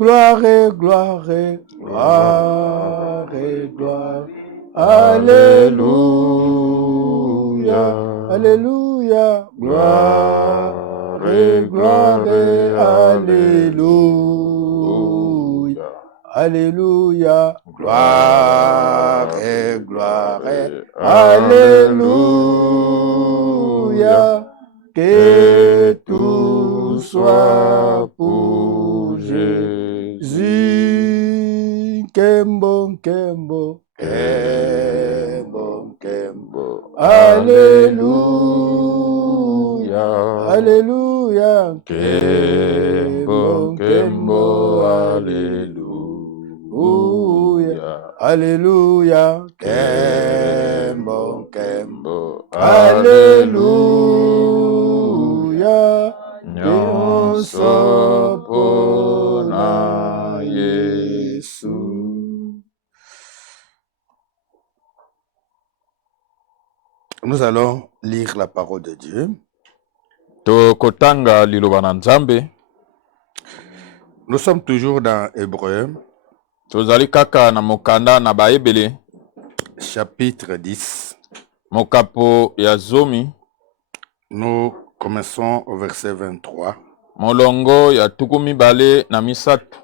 Gloire et gloire et gloire et gloire. Alléluia. Alléluia. Gloire et gloire et alléluia. Alléluia. Gloire et gloire et alléluia. Que tout soit pour Jésus. Kembo, Kembo, Kembo, Kembo. Alléluia. Alléluia. Kembo, Kembo. Alléluia. Alléluia. Kembo, Kembo. Alléluia. Nyonso pona Yesu. Nous allons lire la parole de Dieu. Tokotanga liloba na Nzambe. Nous sommes toujours dans Hébreu. Tozali kaka na mokanda na baebele. Chapitre 10. Mokapo ya zomi. Nous commençons au verset 23. Molongo ya tukumi bale na misatu.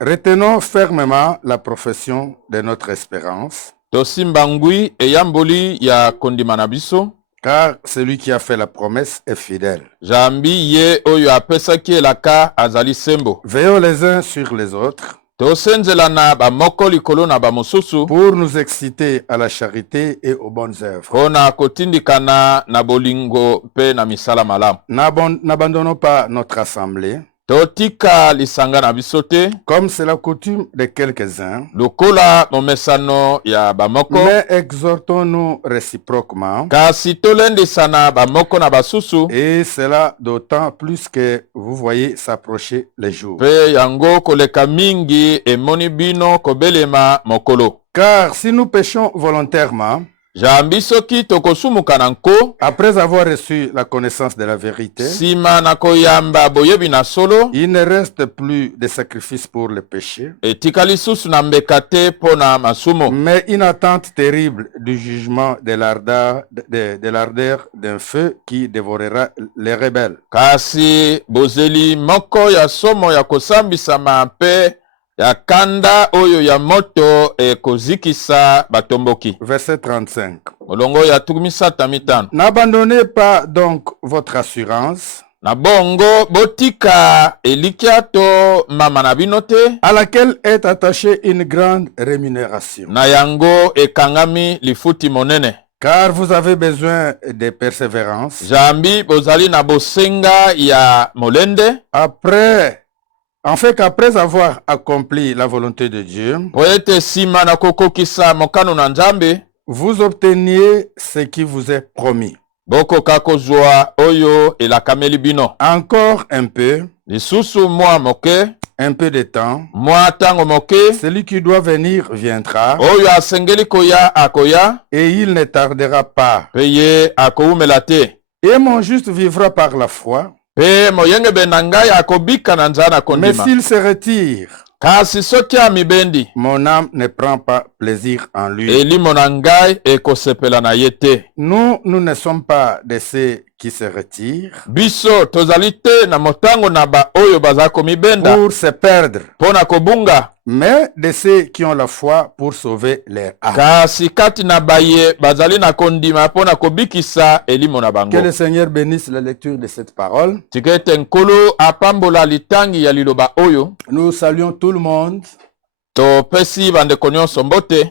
Retenons fermement la profession de notre espérance. Tosimbangui eyamboli ya kondima na biso. Car celui qui a fait la promesse est fidèle. Jambi ye oyo apesaki elaka azali sembo. Veillons les uns sur les autres. Tosenzelana ba moko likolo na ba mosusu. Pour nous exciter à la charité et aux bonnes œuvres. Pona kotindikana na bolingo pe na misala malamu. N'abandonnons pas notre assemblée. Totika lisanga na bisote. Comme c'est la coutume de quelques-uns. Lokola momesano ya bamoko. Mais exhortons-nous réciproquement. Kasi tolendisana bamoko na basusu. Et cela d'autant plus que vous voyez s'approcher les jours. Pe yango koleka mingi emoni bino kobelema mokolo. Car si nous péchons volontairement. Jambi soki tokosumuka na nko. Après avoir reçu la connaissance de la vérité. Sima na koyamba boyebi na solo. Il ne reste plus de sacrifice pour le péché. Etikali susu na mbekate pona masumo. Mais une attente terrible du jugement de l'ardeur d'un feu qui dévorera les rebelles. Kasi bozeli moko ya somo ya kosambisama pe ya kanda oyo ya moto kozikisa batomboki. Verset 35. Molongo ya tukumisata mitano. N'abandonnez pas donc votre assurance. Na bongo botika elikiato mama na binote. À laquelle est attachée une grande rémunération. Na yango ekangami lifuti monene. Car vous avez besoin de persévérance. Jambi bozali na bosenga ya molende. Qu'après avoir accompli la volonté de Dieu, vous obteniez ce qui vous est promis. Encore un peu, un peu de temps, celui qui doit venir viendra, et il ne tardera pas. Et mon juste vivra par la foi. Mais s'il se retire, mon âme ne prend pas plaisir en lui. Nous ne sommes pas de ceux qui se retirent pour se perdre, mais de ceux qui ont la foi pour sauver leur âme. Que le Seigneur bénisse la lecture de cette parole. Nous saluons tout le monde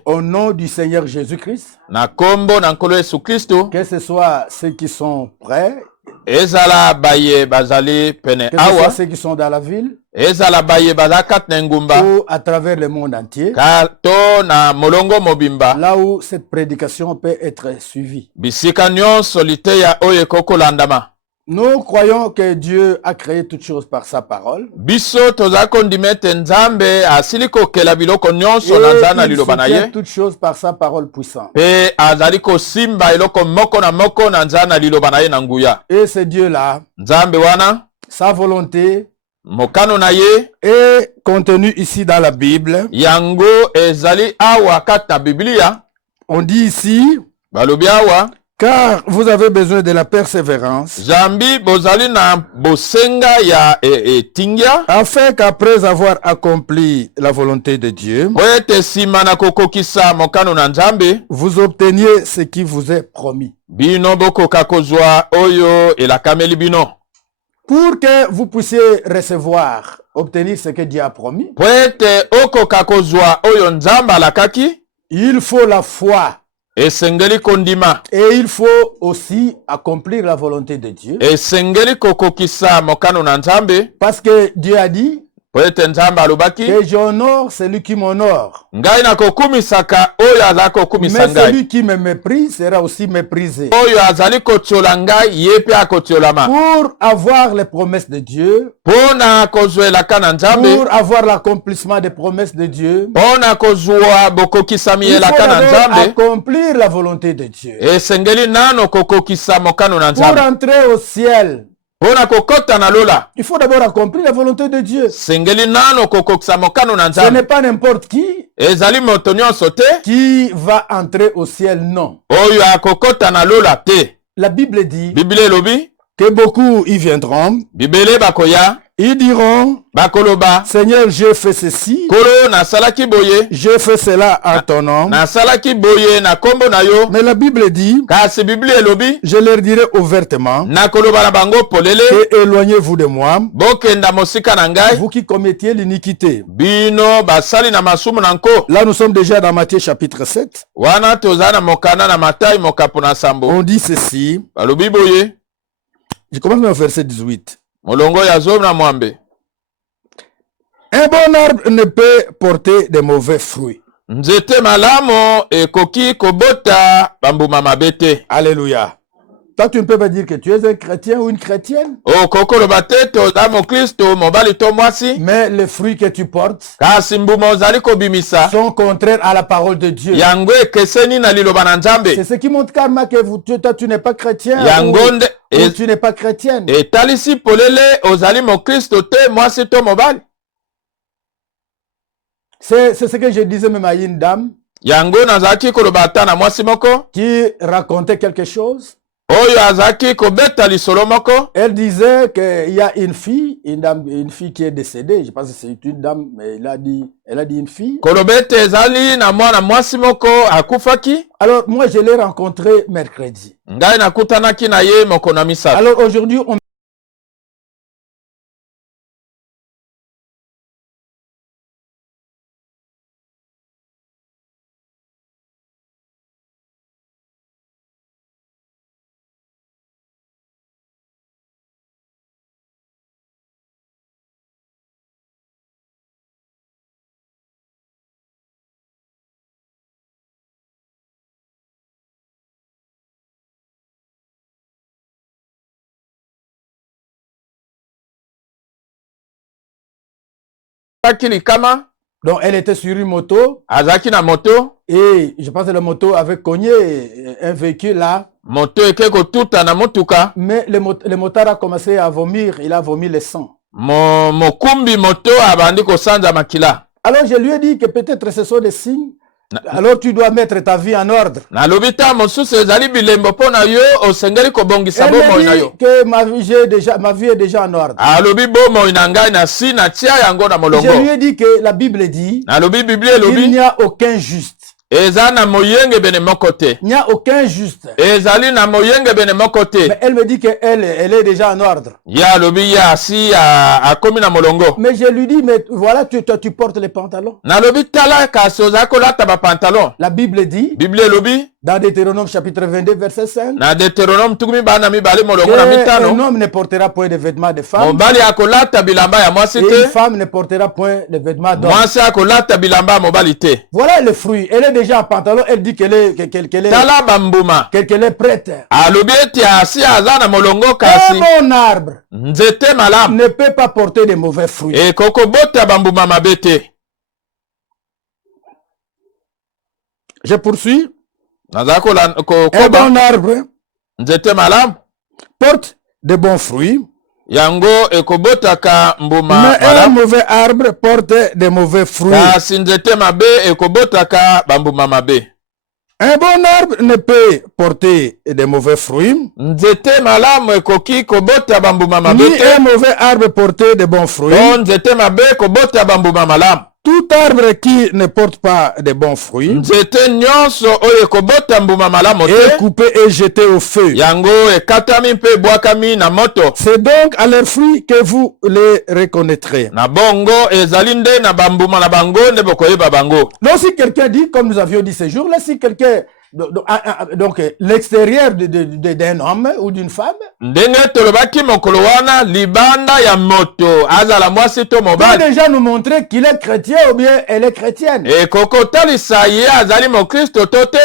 au nom du Seigneur Jésus-Christ. Que ce soit ceux qui sont prêts, que ce soit ceux qui sont dans la ville, ou à travers le monde entier, là où cette prédication peut être suivie. Nous croyons que Dieu a créé toutes choses par sa parole. Et il soutient toutes choses par sa parole puissante. Et ce Dieu-là, sa volonté, mokano na ye est contenu ici dans la Bible. yango ezali awa kati na Biblia. On dit ici, Balobi awa car vous avez besoin de la persévérance, jambi bozali na bosenga ya tingia afin qu'après avoir accompli la volonté de Dieu, po ete nsima na kokokisa mokano na Nzambe vous obteniez ce qui vous est promis. bino bokoka kozwa oyo elakameli bino. Pour que vous puissiez recevoir, obtenir ce que Dieu a promis, Po ete okoka kozwa oyo Nzambe alakaki, il faut la foi. esengeli kondima, Et il faut aussi accomplir la volonté de Dieu. esengeli kokokisa mokano na Nzambe. Parce que Dieu a dit Po ete Nzambe alobaki que j'honore celui qui m'honore. ngai nakokumisaka oyo azali kokumisa Mais ngai, celui qui me méprise sera aussi méprisé. oyo azali kotiola ngai ye mpe akotiolama. Pour avoir les promesses de Dieu, Mpo na kozwa elaka na Nzambe, pour avoir l'accomplissement des promesses de Dieu, mpo na kozwa bokokisami il faut elaka na d'abord Nzambe, accomplir la volonté de Dieu. esengeli nano kokokisa mokano na Pour Nzambe. entrer au ciel, Mpo na kokota na lola, il faut d'abord accomplir la volonté de Dieu. sengeli nano kokokisa mokano na Ce Nzambe. n'est pas n'importe qui Ezali moto nyonso te qui va entrer au ciel, non. oyo akokota na lola te. La Bible dit Biblia elobi que beaucoup y viendront, bibele bakoya ils diront, bakoloba, Seigneur, j'ai fait ceci, kolo nasalaki boye, j'ai fait cela en ton nom. nasalaki boye na kombo na yo. Mais la Bible dit, Kasi Biblia elobi je leur dirai ouvertement, nakoloba na bango polele, que éloignez-vous de moi, bokenda mosika na ngai, vous qui commettiez l'iniquité. bino basali na masumu na nko. Là, nous sommes déjà dans Matthieu chapitre 7. Wana tozali na mokanda na Matayi mokapo na sambo. On dit ceci. Balobi boye, Je commence au verset 18. molongo ya zomi na mwambe. Un bon arbre ne peut porter de mauvais fruits. Nzete malamo ekoki kobota bambuma mabe te. Alléluia. Toi, tu ne peux pas dire que tu es un chrétien ou une chrétienne, Okokoloba te toza mokristo mobali to mwasi, mais les fruits que tu portes kasi mbuma ozali kobimisa sont contraires à la parole de Dieu. yango ekeseni na liloba na Nzambe. C'est ce qui montre carrément que toi, tu n'es pas chrétien Yango nde ou tu n'es pas chrétienne. etalisi polele ozali mokristo te mwasi to mobali. C'est ce que je disais même à une dame Yango nazalaki koloba ata na mwasi moko qui racontait quelque chose. oyo azalaki kobeta lisolo moko. Elle disait qu'il y a une fille, une fille qui est décédée. Je pense que c'est une dame, mais elle a dit une fille. Koloba ete ezali na mwana mwasi moko akufaki. Alors moi, je l'ai rencontrée mercredi. Ngai nakutanaki na ye moko na misato. Alors aujourd'hui, on Taki likama, donc elle était sur une moto azalaki na moto, et je pense que la moto avait cogné un véhicule là. moto eke kotuta na motuka, Mais le motard a commencé à vomir, il a vomi le sang. mokumbi moto abandi kosanza makila. Alors je lui ai dit que peut-être ce sont des signes. Alors tu dois mettre ta vie en ordre. Nalobi ta mosusu ezali bilembo mpo na yo osengeli kobongisa Elle bomoi na me yo. dit que ma vie est déjà en ordre. Alobi bomoi na ngai na si na tia yango na Je molongo. lui ai dit que la Bible dit Nalobi Biblia qu'il elobi n'y a aucun juste. eza na moyenge bene moko te. Il n'y a aucun juste. Ezali na moyenge bene moko te. Mais elle me dit qu'elle est déjà en ordre. Ya alobi ya si akomi na molongo. Mais je lui dis, mais voilà, toi, tu portes les pantalons. Nalobi tala kasi ozali kolata bapantalon. La Bible dit, Biblia elobi dans Deutéronome chapitre 22, verset 5, na Deutéronome tukumi bana mibale molongo na qu'un mitano. homme ne portera point de vêtements de femme Mobali akolata bilamba ya mwasi et une te. femme ne portera point de vêtements d'homme. Mwasi akolata bilamba ya mobali te. Voilà le fruit. Elle est déjà en pantalon. Elle dit qu'elle est Tala bambuma. prête. Alobi ete asi aza na molongo Un kasi bon arbre nzete malamu ne peut pas porter de mauvais fruits. ekokobota bambuma mabe te. Je poursuis. Nazala Un kokoba bon arbre nzete malamu porte de bons fruits yango ekobotaka mbuma Mais un malamu. mauvais arbre porte des mauvais fruits. Kasi nzete mabe ekobotaka bambuma mabe. Un bon arbre ne peut porter des mauvais fruits, Nzete malamu ekoki kobota bambuma mabe ni te. un mauvais arbre porter de bons fruits. To nzete mabe kobota bambuma malamu. Tout arbre qui ne porte pas de bons fruits Nzete nyonso oyo ekobota mbuma malamu est te. coupé et jeté au feu. Yango ekatami mpe ebwakami na moto. C'est donc à leurs fruits que vous les reconnaîtrez. Na bongo ezali nde na bambuma na bango nde bokoyeba bango. Donc si quelqu'un dit, comme nous avions dit ce jour-là, si quelqu'un, donc l'extérieur d'un homme ou d'une femme, Ndenge tolobaki mokolo wana libanda ya moto azala mwasi to peut mobali. déjà nous montrer qu'il est chrétien ou bien elle est chrétienne. Ekokotalisa ye azali mokristo to te.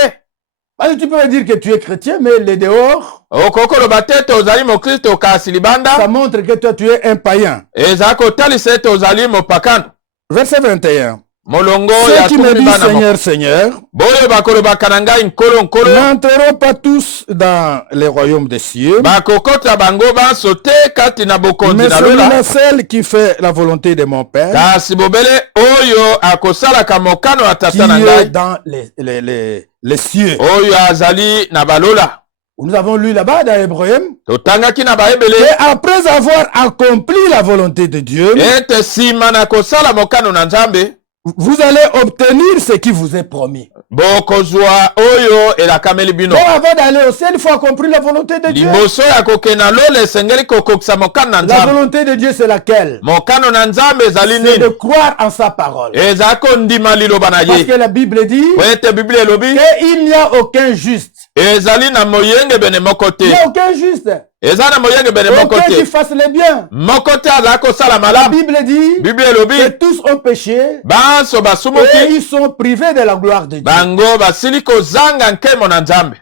Parce que tu peux me dire que tu es chrétien, mais les dehors, Okokoloba te tozali mokristo kasi ça libanda. montre que toi tu es un païen. Eza kotalisa ete ozali mopakano. Verset 21. Molongo Ceux ya qui me tumi disent bana moko. Seigneur, Seigneur, Boyo bakolobaka na ngai nkolo nkolo. n'entreront pas tous dans les royaumes des cieux, Bakokota bango banso te kati na bokonzi mais na celui-là, lola. celle qui fait la volonté de mon Père, Kasi bobele oyo akosalaka mokano ya qui tata na est ngai. dans les cieux. Oyo azali na balola. Nous avons lu là-bas dans Hébreux, Totangaki na et baebele. après avoir accompli la volonté de Dieu, Ete sima na kosala mokano na nzambe. vous allez obtenir ce qui vous est promis. Bokozwa oyo elakameli bino. Donc avant d'aller au ciel, il faut accomplir la volonté de Dieu. Liboso ya kokena lola esengeli kokokisa mokano na La nzambe. volonté de Dieu, c'est laquelle? Mokano na nzambe ezali C'est de nini? croire en sa parole. Eza kondima liloba na Parce ye. que la Bible dit Po ete biblia elobi qu'il n'y a aucun juste. ezali na moyenge bene moko Il n'y te. a aucun juste. Eza na moyenge bene moko Aucun qui te. fasse le bien. Moko te azala kosala La malamu. Bible dit Biblia elobi que tous ont péché banso et basumuki ils sont privés de la gloire de Dieu. bango basili kozanga nkemo na nzambe.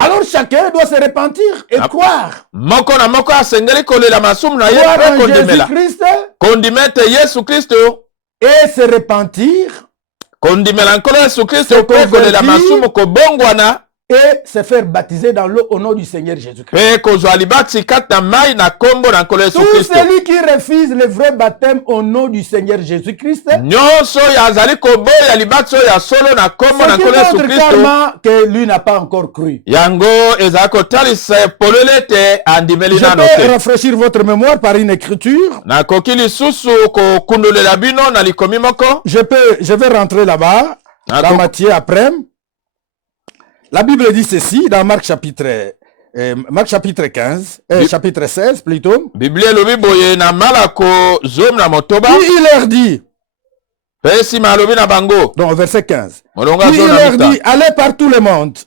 Alors chacun doit se repentir et croire. Moko na moko asengeli kolela masumu na ye Croire mpe en kondimela. Jésus-Christ Kondima ete Yesu Kristo. et se repentir Kondimela nkolo Yesu Kristo Se mpe kolela convertir. masumu kobongwana. et se faire baptiser dans l'eau au nom du Seigneur Jésus-Christ. Mpe kozwa libatisi kati na mai na kombo na nkolo Yesu Tout Kristo. celui qui refuse le vrai baptême au nom du Seigneur Jésus-Christ, Nyonso oyo azali koboya libatisi oyo ya solo na kombo na ce qui nkolo Yesu montre Kristo. clairement que lui n'a pas encore cru. Yango ezali kotalisa polele ete andimeli Je nano peux te. rafraîchir votre mémoire par une écriture. Nakoki lisusu kokundolela bino na likomi moko. Je vais rentrer là-bas, dans D'accord. Matthieu après. La Bible dit ceci, dans Marc chapitre 15, chapitre 16 plutôt. Biblia elobi boye na malako zomi na motoba. Puis il leur dit, Mpe nsima alobi na bango. donc verset 15, Molongo puis il azo na leur mita. dit, allez par tout le monde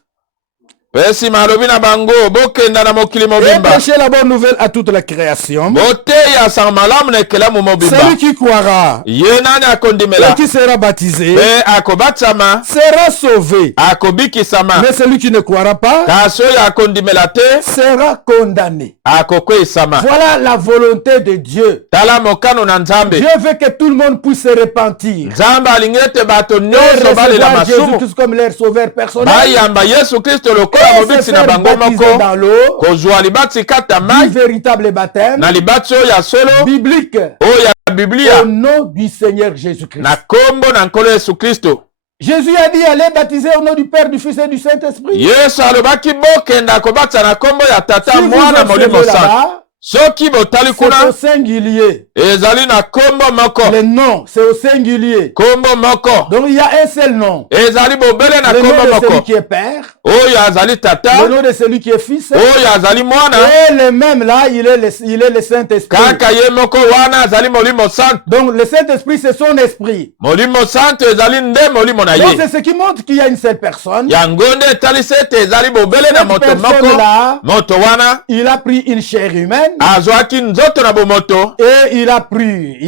Mpe nsima alobi na bango bokenda na mokili et mobimba. prêchez la bonne nouvelle à toute la création. Boteya sango malamu na ekelamu mobimba. Celui qui croira Ye nani et akondimela qui sera baptisé mpe akobatisama sera sauvé. akobikisama. Mais celui qui ne croira pas Kasi oyo akondimela te sera condamné. akokweyisama. Voilà la volonté de Dieu. Tala mokano na nzambe. Dieu veut que tout le monde puisse se repentir. Nzambe alingi ete bato Et nyonso balela recevoir masumu Jésus-Christ comme leur sauveur personnel. bayamba Yesu Kristo lokola Et se mobikisi na faire bango baptiser moko. dans l'eau Kozwa libatisi kati ya du mai véritable baptême na libatisi oyo ya solo biblique oyo ya biblia au nom du Seigneur Jésus-Christ. na kombo na nkolo Yesu Kristo. Jésus a dit allez baptiser au nom du Père, du Fils et du Saint-Esprit. Yesu alobaki bokenda kobatisa na kombo ya tata Si vous mwana molimo observez santu. là-bas, Soki botali c'est au kuna singulier. ezali na kombo moko. Le nom, c'est au singulier. Kombo moko Donc il y a un seul nom. ezali bobele na Le nom kombo de celui moko. qui est Père, Oyo azali tata, le nom de celui qui est Fils, oyo azali mwana, et le même là, il est le Saint-Esprit. kaka ye moko wana azali molimo santu. Donc le Saint-Esprit, c'est son esprit. Molimo santu ezali nde molimo na Donc ye. c'est ce qui montre qu'il y a une seule personne. Yango nde etalisi ete ezali bobele na Cette moto moko. personne-là, Moto wana il a pris une chair humaine azwaki nzoto na bomoto, et il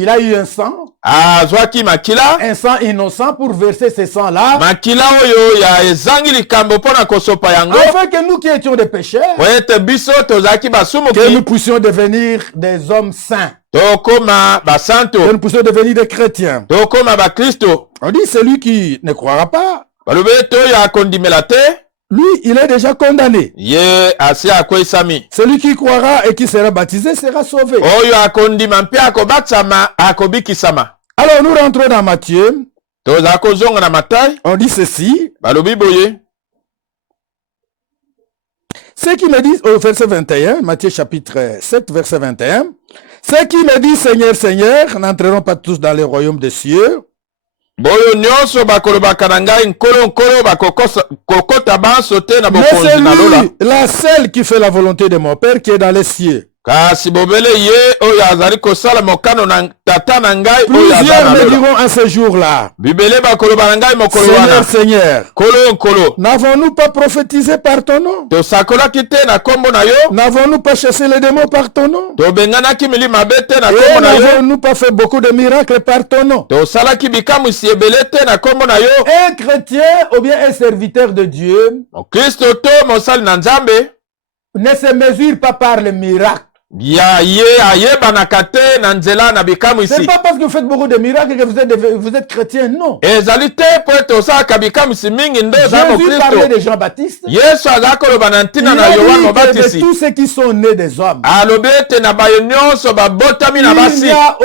a eu un sang azwaki makila, innocent pour verser ce sang-là, makila oyo ya ezangi likambo mpona kosopa yango. afin que nous qui étions des pécheurs, Po ete biso tozalaki que nous basumuki, puissions devenir des hommes saints, tokoma que basanto, nous puissions devenir des chrétiens. tokoma bakristo. On dit celui qui ne croira pas Balobi ete oyo akondimela te lui, il est déjà condamné. ye asi akwesami. Celui qui croira et qui sera baptisé sera sauvé. Oyo akondima mpe akobatisama akobikisama. Alors nous rentrons dans Matthieu. Toza kozonga na Matayi. On dit ceci. Balobi boye. Ceux qui me disent au verset 21, Matthieu chapitre 7, verset 21, ceux qui me disent Seigneur, Seigneur, n'entreront pas tous dans le royaume des cieux. Boyo nyonso bakolobaka na ngai nkolo nkolo bakokota banso te na Mais bokonzi na lola. c'est lui, la seule qui fait la volonté de mon Père qui est dans les cieux. Kasi bobele ye oyo azali kosala mokano na tata na ngai oyo aza Plusieurs na me lola. diront en ce jour-là, Bibele bakoloba na ngai mokolo Seigneur, wana. Seigneur, Nkolo nkolo. n'avons-nous pas prophétisé par ton nom? Tosakolaki te na kombo na yo. N'avons-nous pas chassé les démons par ton nom? Tobenganaki milima be te na Et kombo na yo. n'avons-nous pas fait beaucoup de miracles par ton nom? Tosalaki bikamwisi ebele te na kombo na yo. Un chrétien ou bien un serviteur de Dieu Mokristo to mosali na Nzambe ne se mesure pas par le miracle. ya ye ayebanaka te na nzela na C'est bikamwisi. pas parce que vous faites beaucoup de miracles que vous êtes chrétien, non. Ezali te po ete osalaka bikamwisi mingi nde oza Jésus parlait mokristo. de Jean-Baptiste. Yesu azali koloba na Il ntina a na Yohane dit que de Mobatisi. tous ceux qui sont nés des hommes, Alobi ete na bayo nyonso babotami na il basi. n'y a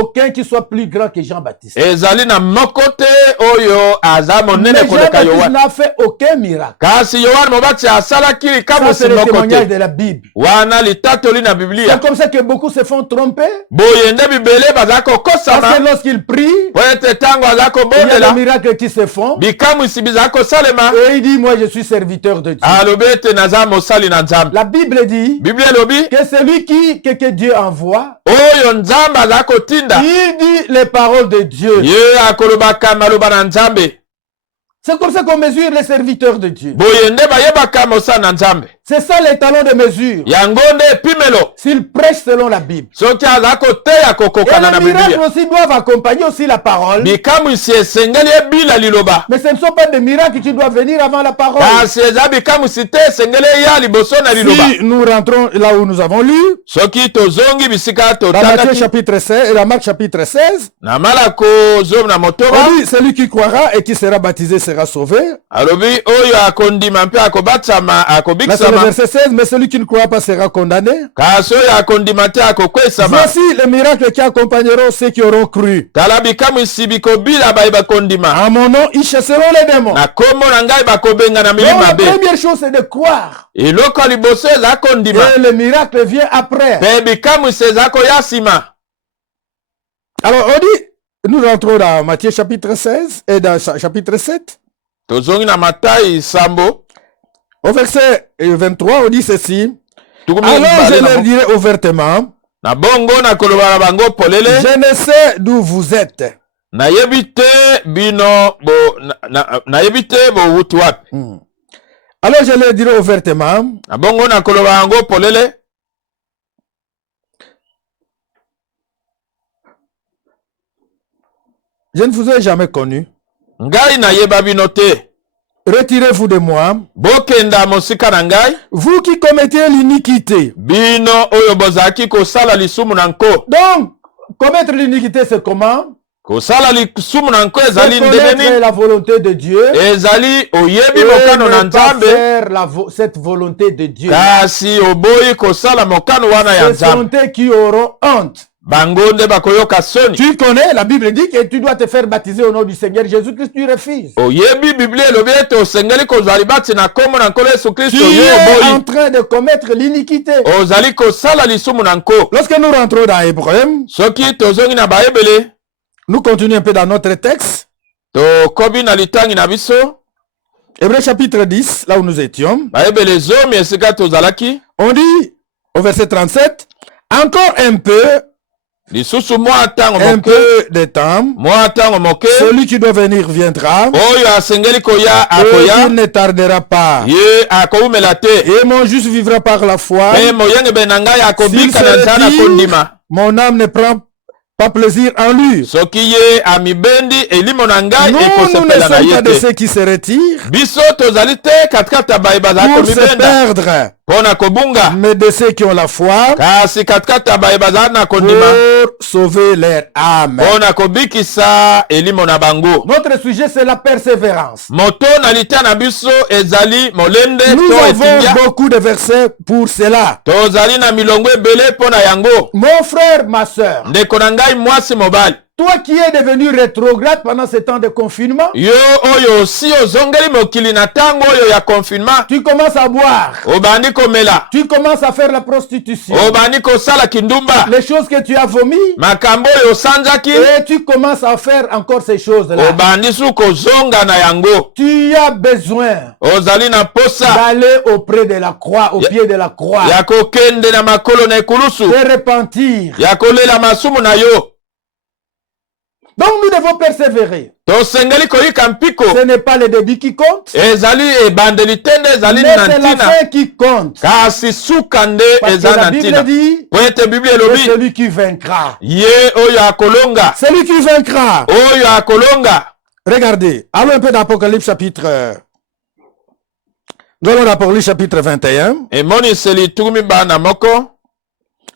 aucun qui soit plus grand que Jean-Baptiste. Ezali na moko te oyo aza Mais monene koleka Jean-Baptiste Yohane. n'a fait aucun miracle. Kasi Yohane Mobatisi asalaki Ça, likamwisi c'est le moko témoignage te. de la Bible. Wana litatoli na Biblia. C'est comme ça que beaucoup se font tromper. Boye nde bibele bazali Parce kokosama. que lorsqu'ils prient, Po ete ntango azali il y a kobondela des miracles qui se font. bikamwisi bizali kosalema. Et il dit, moi je suis serviteur de Dieu. Alobi ete naza mosali na Nzambe. La Bible dit Biblia elobi que celui que Dieu envoie, oyo Nzambe azali kotinda il dit les paroles de Dieu. ye akolobaka maloba na Nzambe. C'est comme ça qu'on mesure les serviteurs de Dieu. Boye nde bayebaka mosali na Nzambe. C'est ça les talons de mesure. Yango nde epimelo. S'ils prêchent selon la Bible. Soki azali koteya Et kokokana na les miracles Biblia. aussi doivent accompagner aussi la parole. Bikamwisi esengeli ebila liloba. Mais ce ne sont pas des miracles qui doivent venir avant la parole. Kasi eza bikamwisi te esengeli eya liboso na liloba. Si nous rentrons là où nous avons lu, Soki tozongi bisika dans Matthieu totangaki chapitre 16 et dans Marc chapitre 16, na malako zomi na motoba. on dit celui qui croira et qui sera baptisé sera sauvé. Alobi oyo akondima mpe akobatisama Là c'est le akobikisama. verset 16, mais celui qui ne croit pas sera condamné. Kasi oyo akondima te akokwesama. Voici les miracles qui accompagneront ceux qui auront cru. Tala bikamwisi bikobila baye bakondima. En mon nom, ils chasseront les démons. Na kombo na ngai bakobenga na Donc milima la be. première chose c'est de croire. Eloko liboso eza kondima. Et le miracle vient après. Mpe bikamwisi eza koya nsima. Alors on dit, nous rentrons dans Matthieu chapitre 16 et dans chapitre 7. Tozongi na Matayi sambo. Au verset 23, on dit ceci. Tukumi Alors je mibale na leur mo- dirai ouvertement, na bongo na koloba na bango polele. je ne sais d'où vous êtes. Nayebi te bino bo nayebi te bo wuti wapi. Alors je leur dirai ouvertement, Na bongo na koloba na bango polele. je ne vous ai jamais connu. Ngai nayeba bino te. Retirez-vous de moi, Bokenda mosika na ngai. vous qui commettez l'iniquité. Bino oyo bozalaki kosala lisumu na nko. Donc, commettre l'iniquité, c'est comment? Kosala lisumu na nko C'est ezali ndenge connaître nini? la volonté de Dieu. Ezali oyebi Et mokano na ne pas Nzambe. faire cette volonté de Dieu. Kasi oboyi kosala mokano wana ya Ce Nzambe. sont eux qui auront honte. Bango nde bakoyoka soni. Tu connais, la Bible dit que tu dois te faire baptiser au nom du Seigneur Jésus-Christ, tu refuses. Oyebi Biblia elobi ete osengeli kozwa libati na kombo na nkolo Yesu Tu Kristo yo es en oboyi. train de commettre l'iniquité. Ozali kosala lisumu na nko. Lorsque nous rentrons dans Hébreu, Soki tozongi na bayebele, nous continuons un peu dans notre texte. tokobi na litangi na biso. Hébreu chapitre 10, là où nous étions. Bayebele zomi esika tozalaki. On dit au verset 37, encore un peu Lisusu mwa ntango un moke. peu de temps, Mwa ntango moke. celui qui doit venir viendra, Oyo asengeli koya et akoya. il ne tardera pas. Ye akoumela te. Et mon juste vivra par la foi. Pe moyenge na ngai S'il akobika na se nzana retire, kondima. mon âme ne prend pas plaisir en lui. Soki ye amibendi elimo na ngai Nous ne ekosepela na sommes ye pas de te. ceux qui se retirent Biso tozali te katikati ya baye bazali pour se komibenda. perdre. pona kobunga, mais de ceux qui ont la foi kasi katikati ya baye bazali na kondima pour sauver leur âme. pona kobikisa elimo na bango. Notre sujet, c'est la persévérance. Moto na litia na biso ezali molende Nous to avons etindia. beaucoup de versets pour cela. Tozali na milongo ebele pona yango. Mon frère, ma soeur, Ndeko na ngai mwasi mobali, toi qui es devenu rétrograde pendant ce temps de confinement, yo oyo si ozongeli mokili na tango oyo ya confinement, tu commences à boire, obandi komela, tu commences à faire la prostitution, obandi kosala kindumba, les choses que tu as vomi, makambo oyo osanzaki, et tu commences à faire encore ces choses-là. obandi su kozonga na yango. Tu as besoin Ozali na posa d'aller auprès de la croix, au pied de la croix, ya kokende na makolo na ekulusu, de repentir. ya kolela masumu na yo. Donc nous devons persévérer. Tosengeli koyika mpiko. Ce n'est pas le début qui compte, Ezali ebandeli tende ezali mais na c'est la ntina. fin qui compte. Kasi suka nde Parce que eza la na Bible ntina. dit, Po ete Biblia c'est elobi celui qui vaincra. ye oyo akolonga, Celui qui vaincra. oyo akolonga. Regardez, allons un peu d'Apocalypse chapitre... Nous allons d'Apocalypse chapitre 21. Emoniseli tukumi bana moko.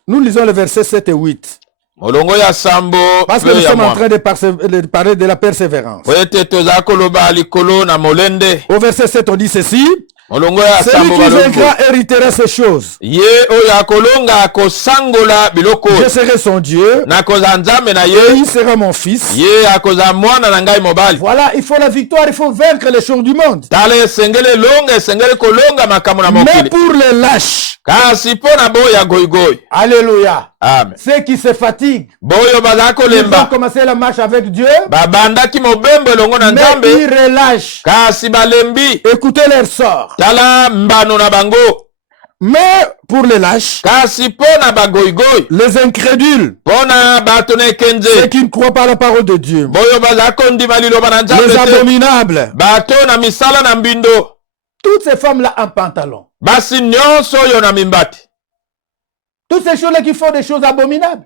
Nous lisons le verset 7 et 8. Molongo ya sambo Parce que pe nous ya sommes en mwa. train de parler de la persévérance. Po ete toza koloba likolo na molende. Au verset 7, on dit ceci. Molongo ya Celui sambo qui balobi. vaincra héritera ces choses. Ye oyo akolonga akosangola biloko. Je serai son Dieu Nakoza nzambe na et ye. il sera mon fils. Ye akoza mwana na ngai mobali. Voilà, il faut la victoire, il faut vaincre les choses du monde. Tala esengeli longa esengeli kolonga makambo na Mais mokili. pour les lâches, Kasi mpo na boya goigoi. alléluia, Amen. ceux qui se fatiguent, Boyo baza ils ont kolemba. commencé la marche avec Dieu, Babandaki mobembo elongo na mais nzambe. ils relâchent. Kasi balembi. Écoutez leur sort. Tala mbano na bango. Mais pour les lâches, Kasi mpo na bagoigoi. les incrédules, Mpo na bato na ceux ekenze. qui ne croient pas à la parole de Dieu, Boyo baza kondima liloba na nzambe les te. abominables, Bato na misala na mbindo. toutes ces femmes-là en pantalon, Basi nyonso oyo na mimbati. toutes ces choses-là qui font des choses abominables.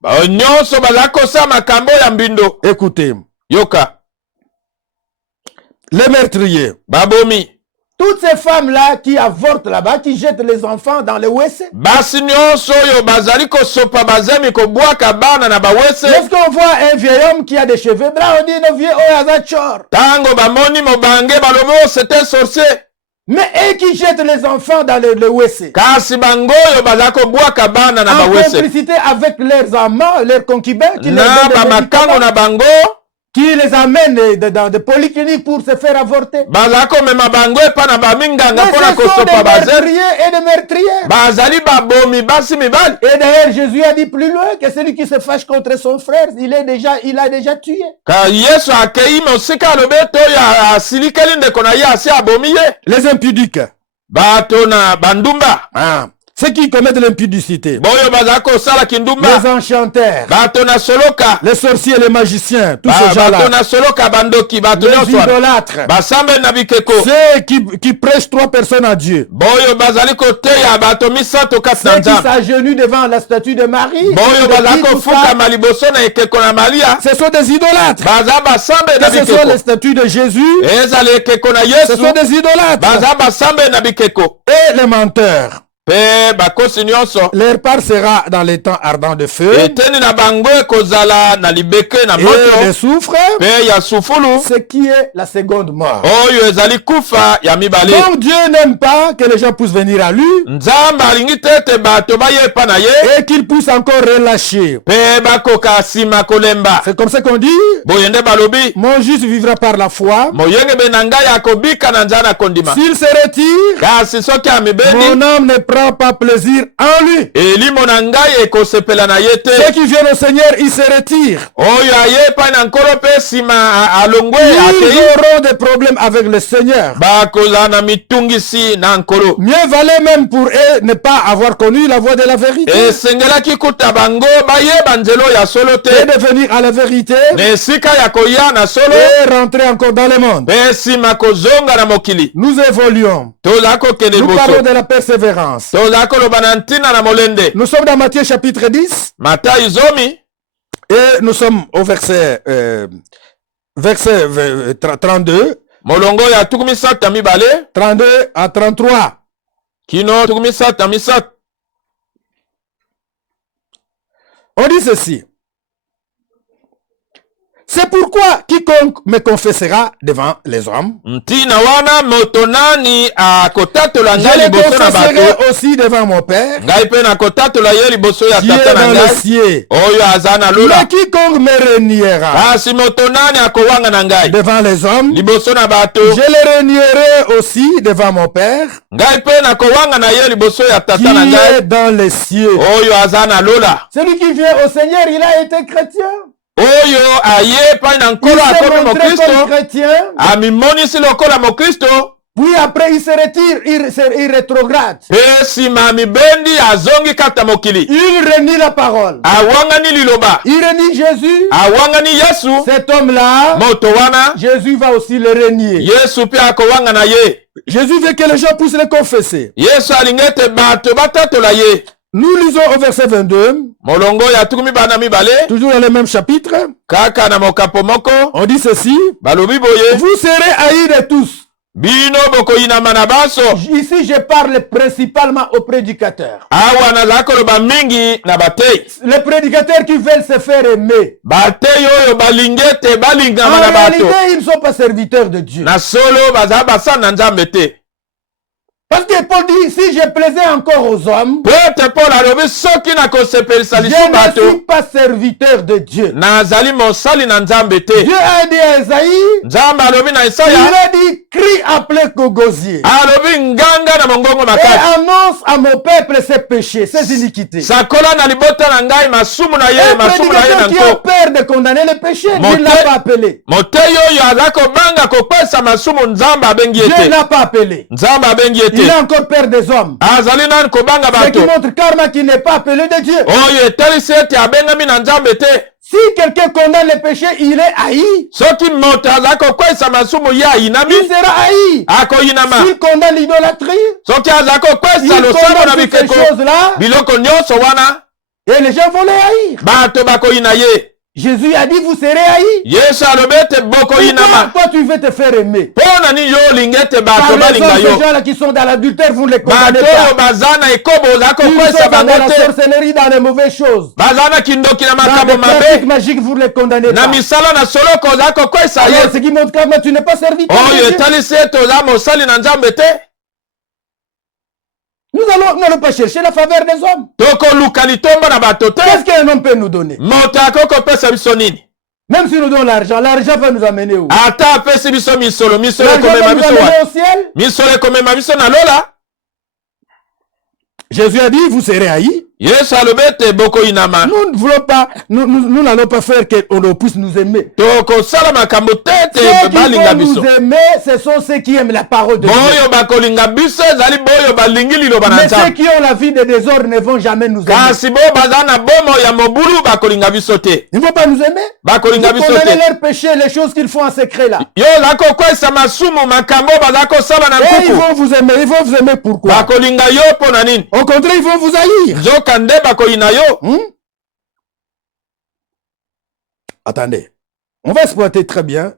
Bao nyonso baza kosala makambo ya mbindo. Écoutez, Yoka. les meurtriers, Babomi. toutes ces femmes-là qui avortent là-bas, qui jettent les enfants dans les WC. Basi nyonso oyo bazali kosopa bazemi kobwaka bana na bawese. Lorsqu'on voit un vieil homme qui a des cheveux blancs, on dit le vieux homme a chor. Tango bamoni mobange balobo c'est un sorcier. Mais eux qui jettent les enfants dans le WC, Kasi bango oyo bazali kobwaka bana na en bawese. complicité avec leurs amants, leurs concubins, qui, Na leur donnent des bamakango médicaments, na bango. qui les amènent dans des polycliniques pour se faire avorter. Bazali komema bango epa na baminganga Mais mpona ce sont kosopa des bazemi. meurtriers et des meurtrières. Bazali babomi basi mibali. Et d'ailleurs, Jésus a dit plus loin que celui qui se fâche contre son frère, il a déjà tué. Ka Yesu akei mosika alobi ete oyo asilikeli ndeko na ye asi abomi ye. Les impudiques, Bato na bandumba. ceux qui commettent l'impudicité, Boyo bazali kosala kindumba. les enchanteurs, Bato na soloka. les sorciers, les magiciens, tous ces Bato gens-là, na soloka bandoki bato les nyonso wana. idolâtres, Basambe na bikeko. ceux qui prêchent 3 personnes à Dieu, Boyo bazali koteya bato misato kati na ceux qui nzambe. s'agenouillent devant la statue de Marie, Boyo de bazali qui, tout ça, kofukama liboso na ekeko na Maria. ce sont des idolâtres. Baza basambe na Que ce soit les bikeko. statues de Jésus, Ezali ekeko na ce Yesu. sont des idolâtres. Baza basambe na bikeko. Et les menteurs, Pe bakosi nyonso. leur part sera dans les temps ardents de feu Eteni na bango ekozala na libeke na et moto. de soufre, Pe ya sufulu. ce qui est la seconde mort. Oyo ezali kufa ya mibale. Donc Dieu n'aime pas que les gens puissent venir à lui Nzambe alingi te ete bato bayepa na ye. et qu'ils puissent encore relâcher. Pe bakoka nsima kolemba. C'est comme ça qu'on dit, Boye nde balobi. mon juste vivra par la foi. Moyengebe na ngai akobika na nzana kondima. S'il se retire, Kasi soki amibeni. mon âme ne prend pas plaisir en lui. Elimo na ngai ekosepela na ye Ceux te. qui viennent au Seigneur, ils se retirent. Oyo ayepa na nkolo mpe nsima alongwe Ils akei. auront des problèmes avec le Seigneur. Bakozala na mitungisi na nkolo. Mieux valait même pour eux ne pas avoir connu la voie de la vérité Esengelaki kuta bango bayeba nzela ya solo et te. de venir à la vérité Na esika ya koya na solo. et rentrer encore dans le monde. Mpe nsima kozonga na mokili. Nous évoluons. Tozala kokende Nous parlons liboso. de la persévérance. Tozala koloba na ntina na molende. Nous sommes dans Matthieu chapitre 10 Matayi zomi. et nous sommes au verset 32, Molongo ya tukumi sata mibale. 32 à 33. kino tuku misatu misatu. On dit ceci. C'est pourquoi quiconque me confessera devant les hommes, Ntina wana motonani akotatola je ngai le liboso na confesserai bato. aussi devant mon Père, Ngai pe nakotatola ye liboso ya qui est tata na dans les ngai. cieux. Oyo aza na lola. Mais quiconque me reniera Kasi motonani akowanga na ngai devant les hommes, liboso na bato. je le renierai aussi devant mon Père, Ngai pe nakowanga na ye liboso ya qui tata na ngai. est dans les cieux. Oyo aza na lola. Celui qui vient au Seigneur, il a été chrétien. Oyo aye pa na Il nkolo s'est akomi montré comme mokristo. chrétien, Amimonisi lokola mokristo. puis après il se retire, il rétrograde. Pe sima mibendi azongi kata mokili. Il renie la parole. Awangani liloba. Il renie Jésus. Awangani Yesu. Cet homme-là, Moto wana. Jésus va aussi le renier. Yesu pe akowanga na ye. Jésus veut que les gens puissent le confesser. Yesu alingete bato batatola ye. Nous lisons au verset 22, Molongo ya tukumi bana mibale. toujours dans le même chapitre. Kaka na mokapo moko. On dit ceci. Balobi boye. Vous serez haïs de tous. Bino boko ina manabaso. Ici, je parle principalement aux prédicateurs. Awa na zakoloba mingi na batei. Les prédicateurs qui veulent se faire aimer. Batei oyo balingete balinga En manabato. réalité, ils ne sont pas serviteurs de Dieu. Na solo baza basa na nzambe te. Parce que Paul dit, si je plaisais encore aux hommes, Pote Paul alobi soki na kosepelisa je lisu ne suis bato. pas serviteur de Dieu. Nazali mosali na nzambe te. Dieu a dit à Esaïe, Nzambe alobi na il Isaya. a dit, crie appelé Gogosier. Alobi nganga na mongongo Et makasi. annonce à mon peuple ses péchés, ses iniquités. Sakola na libota na ngai masumu na ye, Un masumu na ye prédicateur na qui a nko. peur de condamner les péchés, Dieu Mon ne l'a Dieu. pas appelé. Moteyi oyo aza kobanga kopesa masumu nzambe abengi Dieu ne ete. l'a pas appelé. Nzambe abengi Il ete. a encore peur des hommes. Azali nani kobanga Ce qui bato. montre karma qui n'est pas appelé de Dieu. Oyo etalisi ete abengami na nzambe te. Si quelqu'un condamne les péchés, il est haï. Soki moto aza kokwesa masumu ye ayinami, Il sera haï. akoyinama. S'il condamne l'idolâtrie, Soki aza il kokwesa losambo na condamne toutes ces bikeko choses-là, biloko nyonso wana, et les gens vont les haïr. bato bakoyina ye. Jésus a dit, vous serez haïs. Yesu alobi ete Pourquoi bokoyinama. toi tu veux te faire aimer? Mpo nani yo olingi ete Par bato exemple, balinga yo. ces gens-là qui sont dans l'adultère, vous ne les Bato condamnez oyo pas. baza na ekobo oza Ils kokwesa sont dans bango la te. sorcellerie, dans les mauvaises choses. Baza na kindoki na Dans makambo les pratiques mabe. magiques, vous ne les condamnez Na pas. misala na soloko oza kokwesa Alors, ye. ce qui montre que tu n'es pas serviteur de Oyo Dieu. etalisi ete oza mosali na nzambe te. Nous n'allons pas chercher la faveur des hommes. Tokoluka litombo na bato te. Qu'est-ce qu'un homme peut nous donner? Moto akokopesa biso nini? Même si nous donnons l'argent va nous amener où? Ata apesi biso misolo, misolo L'argent va ekomema nous biso amener wa. au ciel. Misolo ekomema biso na lola. Jésus a dit, vous serez haïs. Yesu alobi ete bokoyinama. Nous ne voulons pas, nous n'allons pas faire qu'on puisse nous aimer. Tokosala makambo te Ceux ete qui balinga vont biso. nous aimer, ce sont ceux qui aiment la parole de Dieu. Boyo bakolinga biso ezali boyo balingi liloba na Mais ceux nzambe. qui ont la vie de désordre ne vont jamais nous aimer. Kasi bo baza na bomo ya mobulu bakolinga biso te. Ils ne vont pas nous aimer. Bakolinga Vous biso condamnez te. leurs péchés, les choses qu'ils font en secret là. Yo oza kokwesa masumu makambo baza kosala na Et ils nkuku. vont vous aimer. Ils vont vous aimer pourquoi? Bakolinga yo mpo na nini? Au contraire, ils vont vous haïr. Nzoka nde bakoyina yo. Attendez. On va exploiter très bien.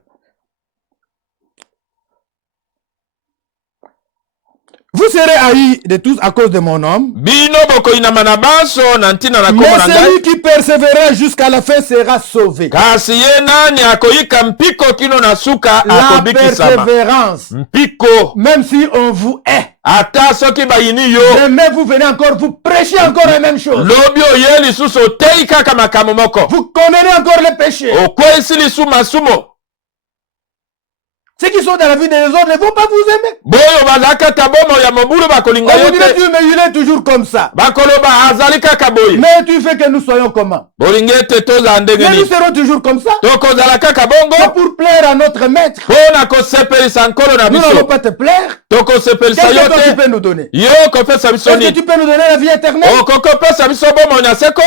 Vous serez haïs de tous à cause de mon nom. Bino bokoyinama na banso na ntina na Mais kombo na celui ngai. qui persévérera jusqu'à la fin sera sauvé. Kasi ye nani akoyika mpiko kino na suka La akobikisama. persévérance. Mpiko. Même si on vous hait. Ata soki bayini yo. Demain vous venez encore, vous prêchez encore la même chose. Lobi oye lisusu oteyi kaka makambo moko. Vous condamnez encore les péchés. Okwesi lisu masumo. Ceux qui sont dans la vie des autres ne vont pas vous aimer. Boyo bazaka tabomo ya mobulu bakolinga On yo vous dirait, te. mais il est toujours comme ça. Bakoloba azali kaka boye. Mais tu fais que nous soyons comment? Bolingi ete toza ndenge Mais nous nini. serons toujours comme ça. Tokozala kaka C'est bongo. pour plaire à notre maître. Mpona kosepelisa nkolo na Nous n'allons biso. pas te plaire. Tokosepelisa Qu'est-ce yo que toi tu te. peux nous donner? Yo kopesa biso Est-ce que nini? tu peux nous donner la vie éternelle? Okokopesa biso bomo na seko.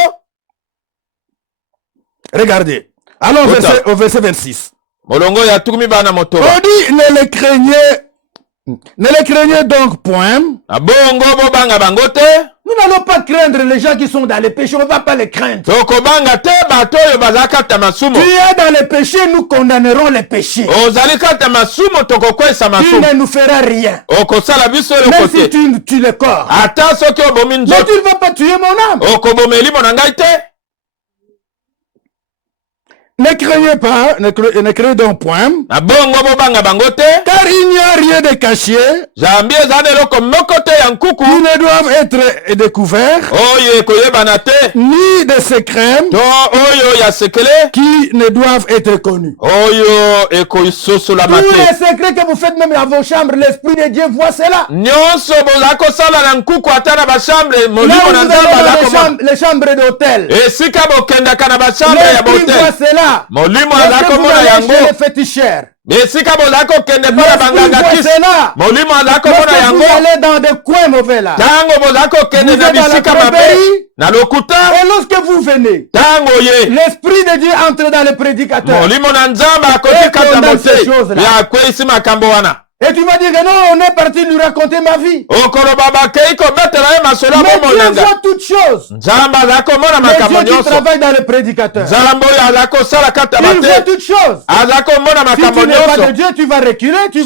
Regardez. Allons Autant. au verset 26. Molongo ya tukumi bana motoba. On dit, ne les craignez Ne les craignez donc point. Abongo bobanga bangote. Nous n'allons pas craindre les gens qui sont dans les péchés. On ne va pas les craindre. Tokobanga te bato yo bazaka tamasumo. Tu es dans les péchés, nous condamnerons les péchés. Ozalika tamasumo tokokwesa Tu masumo. ne nous feras rien. Okosala biso le Même si côté. tu tues le corps. Ata soki obomi Mais nzoto. tu ne vas pas tuer mon âme. Okobomeli mona ngai te. Ne craignez pas, ne craignez donc point. Abongo bobanga bangote. Car il n'y a rien de caché Jambi ezana eloko moko te ya nkuku. qui ne doivent être découverts, Oyo ekoyebana te. ni de secrets To oyo ya sekele. qui ne doivent être connus. Oyo ekoisosolama Tous te. les secrets que vous faites même dans vos chambres, l'Esprit de Dieu voit cela. Nyonso bozala kosala na nkuku ata na bashambre Là molimo où na vous nzambe allez aza dans komona. les chambres d'hôtel, Esika bokendaka na bashambre ya l'Esprit botel. voit cela. Molimo aza Lorsque vous komona allez yango. chez les féticheurs, Esika bozala kokende mpo na l'Esprit banganga voit kisi. cela. Molimo aza komona Lorsque vous yango. allez dans des coins mauvais là, Ntango bozala kokende vous na êtes dans la bisika mabe tromperie, na lokuta. et lorsque vous venez, Ntango ye l'Esprit de Dieu entre dans les prédicateurs. molimo na nzambe akotikata condamne ces motei choses-là. ya akweyisi makambo wana. Et tu vas dire que non, on est parti lui raconter ma vie. okoloba bakei kobetela ye masolo Mais bomoi Dieu nanga. voit toutes choses. Nzambe aza komona Mais makambo Dieu qui nyonso. travaille dans les prédicateurs, Nzambe oyo aza kosala kata il voit bate. toutes choses. aza komona Si makambo tu n'es pas de nyonso. Dieu, tu vas reculer, tu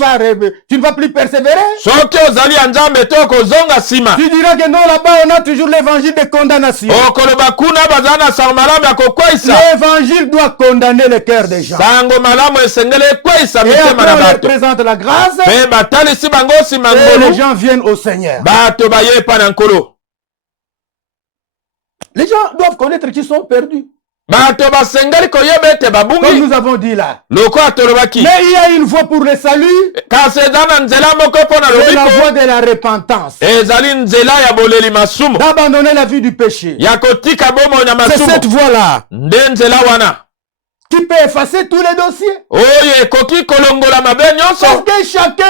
ne vas plus persévérer. Soki ozali ya nzambe te okozonga nsima. Tu diras que non, là-bas, on a toujours l'évangile de condamnation. okoloba kuna bazala na sango malamu ya kokweyisa. L'évangile doit condamner le cœur des gens. sango malamu esengeli ekweyisa Et mitema après, na on leur bato. présente la grâce mpe batalisi bango nsima et les ngolu. gens viennent au Seigneur. bato baye epa na nkolo. Les gens doivent connaître qu'ils sont perdus. bato basengeli koyeba ete Comme babungi. nous avons dit là. lokola tolobaki. Mais il y a une voie pour le salut, kasi eza na nzela moko mpo na c'est la lobiko. voie de la repentance. ezali nzela ya boleli masumu. D'abandonner la vie du péché. ya kotika bomoi na C'est cette masumu. voie-là nde nzela wana qui peut effacer tous les dossiers. oyo ekoki kolongola mabe Parce nyonso. que chacun,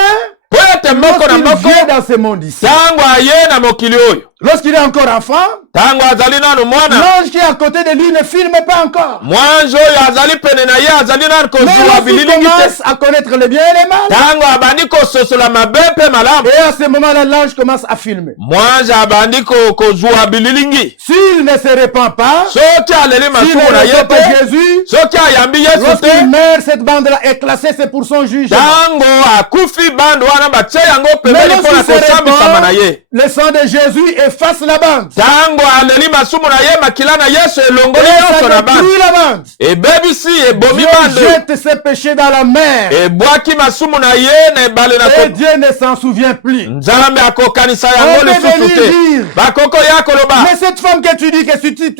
po ete moko na lorsqu'il moko vient dans ce monde ici, ntango aye na mokili oyo. lorsqu'il est encore enfant, ntango azali nanu mwana. l'ange qui est à côté de lui ne filme pas encore. mwanzi oyo azali pene na ye azali nanu Mais kozwa lorsqu'il bililingi te. commence à connaître le bien et le mal, ntango abandi kososola mabe mpe malamu. et à ce moment-là, l'ange commence à filmer. mwanzi abandi kozwa bililingi. S'il ne se répand pas, soki aleli s'il masumu na ne ye reçoit pas te. Jésus, soki ayambi yesu lorsqu'il te. meurt, cette bande-là est classée, c'est pour son jugement. ntango akufi bando wana batie yango Mais pembeni mpo na lorsqu'il se kosambisama na répand, ye. le sang de Jésus efface la bande. ntango aleli masumu na ye makila na yesu Et elongoli nyonso na ça bando. détruit la bande. ebebisi ebomi Dieu bando. jette ses péchés dans la mer. ebwaki masumu na ye na ebale na Et Dieu ne s'en souvient plus. nzambe akokanisa yango On peut lisusu venir te. dire. bakoko ya koloba. Mais cette femme que tu dis que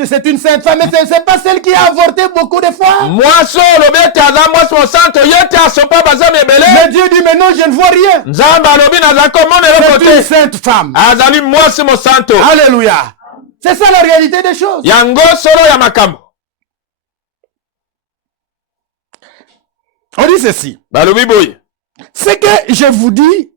c'est une sainte femme, mais c'est pas celle qui a avorté beaucoup de fois. mwasi oyo olobi ete aza mwasi mosanto ye te asopa bazami Mais ebele. Dieu dit, mais non, je ne vois rien. nzambe alobi naza komona eloko C'est une te. sainte femme. azali mwasi mosanto. Alléluia. C'est ça la réalité des choses. yango solo ya makambo. On dit ceci. balobi boye. Ce que je vous dis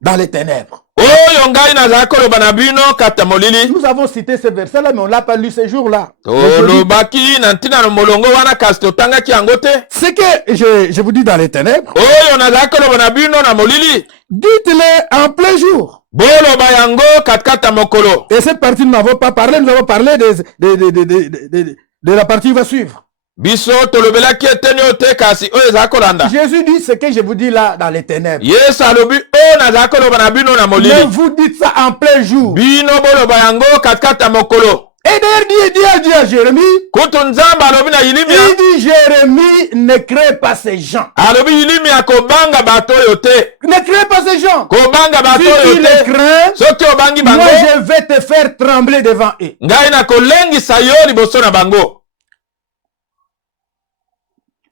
dans les ténèbres. oyo ngai nazala koloba na bino kata molili. Nous avons cité ce verset-là, mais on ne l'a pas lu ce jour-là. tolobaki na ntina na molongo wana kasi totangaki yango te. Ce que je vous dis dans les ténèbres, oyo nazala koloba na bino na molili. dites-le en plein jour. boloba yango katikata mokolo. Et cette partie, nous n'avons pas parlé, nous avons parlé de la partie qui va suivre. biso tolobelaki eteni oyo te kasi oyo ezala kolanda. Jésus dit ce que je vous dis là dans les ténèbres. yesu alobi oyo nazala koloba na bino na Mais molili. vous dites ça en plein jour. bino boloba yango katikata mokolo. Et d'ailleurs, Dieu a dit à Jérémie, kutu nzambe alobi na yilimi il dit Jérémie, ne crée pas ces gens. alobi yilimi ya kobanga bato oyo te. Ne crée pas ces gens. kobanga bato Si oyo tu les te. crains, soki obangi moi bango je vais te faire trembler devant eux. ngai nakolengisa yo liboso na bango.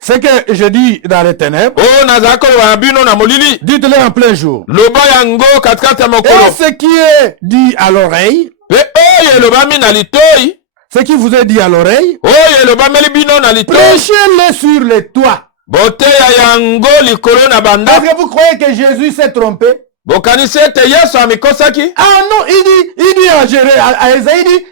Ce que je dis dans les ténèbres, oyo nazala koloba na bino na molili. dites-le en plein jour. loba yango katikati ya Et mokolo. ce qui est dit à l'oreille, mpe oyo elobami na litoi. ce qui vous est dit à l'oreille, oyo elobameli bino na litoi. prêchez-le sur les toits. boteya yango likolo na Est-ce banda. que vous croyez que Jésus s'est trompé? bokanisi ete yesu amikosaki. Ah non, il dit à Jérémie, à Esaïe, il dit,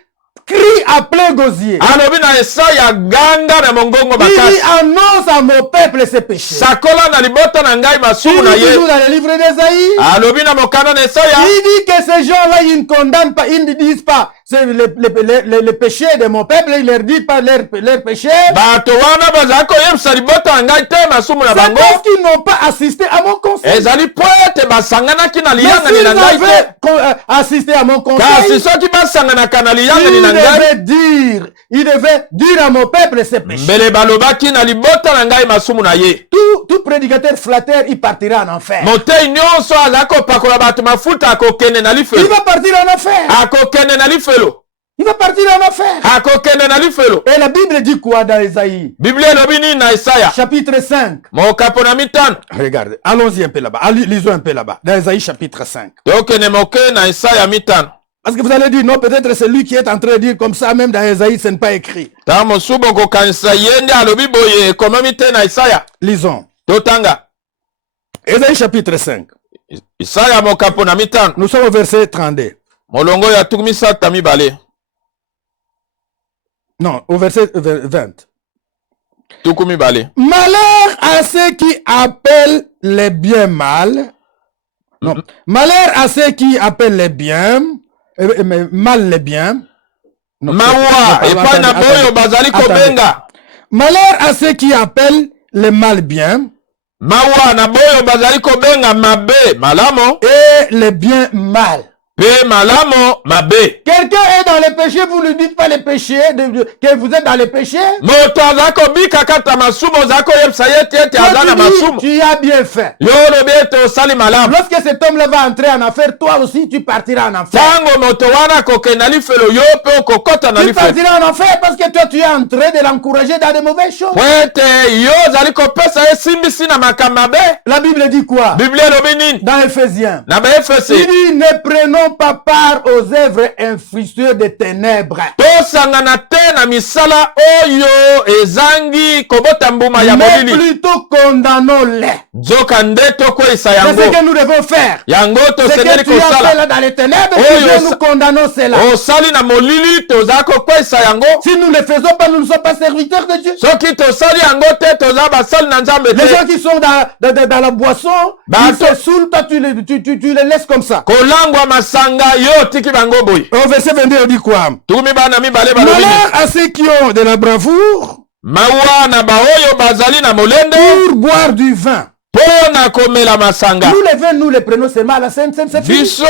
crie à plein gosier. alobi na Esaya ganga na mongongo Il makasi dit, annonce à mon peuple ses péchés. sakola na libota na ngai Il masumu na dit toujours ye dans le livre d'Ésaïe. alobi na mokanda na Esaya Il dit que ces gens-là, ils ne condamnent pas, ils ne disent pas c'est les péchés de mon peuple, ils ne leur disent pas leurs péchés. bato wana bazali koyebisa libota na ngai te masumu na C'est bango parce qu'ils n'ont pas assisté à mon conseil. ezali po ete basanganaki na Mais liyangani s'ils na ngai te avaient assisté à mon conseil, kasi soki basanganaka na liyangani na ngai il devait dire à mon peuple ses péchés. mbele balobaki na libota na ngai masumu na ye Tout prédicateur flatteur, il partira en enfer. motei nyonso azali kopakola bato mafuta akokende na Il lifelo va partir en enfer. akokende na lifelo Il va partir en enfer. akokende na lifelo Et la Bible dit quoi dans Esaïe? biblia elobi nini na Esaya Chapitre 5. mokapo na mitano Regardez, allons-y un peu là-bas. Lisons un peu là-bas. Dans Esaïe chapitre 5. tokende moke na Esaya mitano Parce que vous allez dire, non, peut-être c'est lui qui est en train de dire comme ça, même dans Esaïe, ce n'est pas écrit. ntango mosusu bokokanisa ye nde alobi boye ekomami te na Esaya Lisons. totanga Esaïe chapitre 5. Esaya mokapo na mitano Nous sommes au verset 32. molongo ya tuku misato na mibale Non, au verset 20. tuku mibale Malheur à ceux qui appellent les biens mal. Non. Malheur à ceux qui appellent les biens, mais mal les biens. Non, mawa epai na boyo bazali kobenga Malheur à ceux qui appellent les mal biens mawa na boyo bazali kobenga mabe malamo et les biens mal. pe malamo mabe Quelqu'un est dans les péchés, vous ne dites pas les péchés, que vous êtes dans les péchés. moto azali kobika kata masumu ozali koyebisa ye te ete aza na Toi, tu dis, masumu tu as bien fait. yo olobi ete osali malamu Lorsque cet homme-là va entrer en affaire, toi aussi tu partiras en enfer. ntango moto wana akokende na lifelo yo mpe okokɔta na Tu lifelo partiras en enfer parce que toi tu es en train de l'encourager dans de mauvaises choses. po ete yo ozali kopesa ye simbisi na makambo mabe La Bible dit quoi? biblia elobi nini Dans Ephésiens. na baefese Il dit, ne prenons pas part aux œuvres infructueuses des ténèbres, tosangana te na misala oyo ezangi kobota mbuma ya mais molili plutôt condamnons-les. nzoka nde tokweyisa C'est yango ce que nous devons faire. yango Ce tosengeli que tu as fait kosala là dans les ténèbres, Oh, Dieu, yo, nous condamnons cela. osali na molili tozali kokweyisa yango Si nous ne le faisons pas, nous ne sommes pas serviteurs de Dieu. soki tosali yango te tozali basali na nzambe Les gens te qui sont dans la boisson, Bah, ils se saoulent, toi tu les laisses comme ça. kolangwa masanga yo otiki bango boye Au verset 22, on dit quoi? tuku mibana mibale balobi nini? Malheur à ceux qui ont de la bravoure mawa na baoyo bazali na molende pour boire du vin. mpo na komela masanga Nous les vins, nous les prenons seulement à la Sainte Seine, c'est fini. biso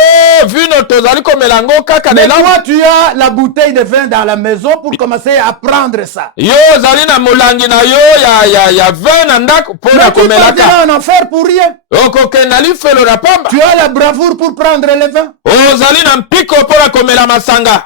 vino tozali komela yango kaka Mais nelamu toi, tu as la bouteille de vin dans la maison pour commencer à prendre ça. yo ozali na molangi na yo ya vin na ndako mpo na Mais tu komelaka partiras en enfer pour rien. okokende na lifelo na pamba Tu as la bravoure pour prendre le vin. ozali na mpiko mpo na komela masanga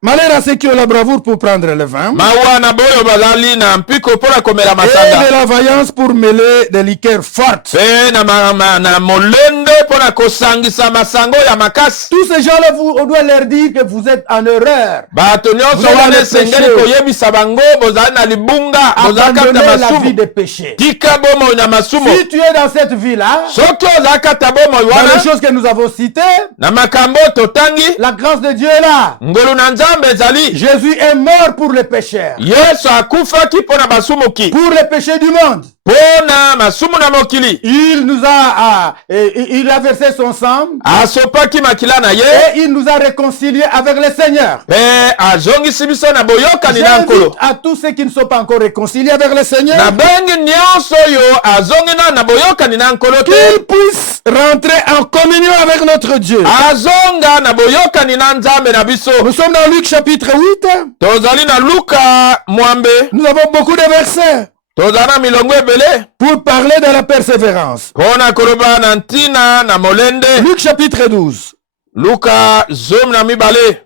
Malheur à ceux qui ont la bravoure pour prendre le vin. mawa na boyo bazali na mpiko mpo na komela Et masanga de la vaillance pour mêler des liqueurs fortes. mpe na molende mpo na kosangisa masango ya makasi Tous ces gens-là, on doit leur dire que vous êtes en erreur. bato nyonso Vous allez wana le esengeli péché. koyebisa bango bozali na libunga bozali kata Abandonnez la vie masumu de péché. tika bomoi na masumu Si tu es dans cette vie-là, soki ozali kata bomoi dans les wana choses que nous avons citées, na makambo totangi la grâce de Dieu est là. ngolu na nzambe ezali Jésus est mort pour les pécheurs, yesu akufaki mpo na basumuki pour les péchés du monde. mpo na masumu na mokili Il a versé son sang asopaki makila na ye et il nous a réconciliés avec le Seigneur. mpe azongisi biso na boyokani na J'invite nkolo à tous ceux qui ne sont pas encore réconciliés avec le Seigneur nabengi nyonso oyo azongi na boyokani na nkolo te qu'ils puissent rentrer en communion avec notre Dieu. azonga na boyokani na nzambe na biso Nous sommes dans Luc chapitre 8. tozali na luka mwambe Nous avons beaucoup de versets tozali na milongo ebele pour parler de la persévérance. mpo na koloba na ntina na molende Luc chapitre 12. luka zomi na mibale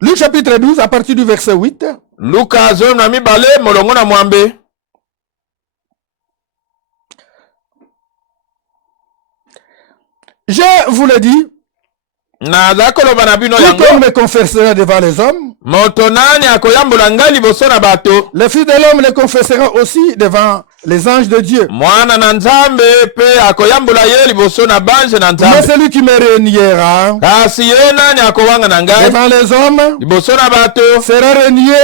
Luc chapitre 12 à partir du verset 8. luka zomi na mibale molongo na mwambe Je vous le dis, nazali koloba na bino yango quiconque me confessera devant les hommes, moto nani akoyambola ngai liboso na bato le Fils de l'homme le confessera aussi devant les anges de Dieu. Mwana na Nzambe pe akoyambula ye liboso na banze na Mais Nzambe. celui qui me reniera Kasi ye nani akowanga na ngai devant les hommes liboso na bato sera renié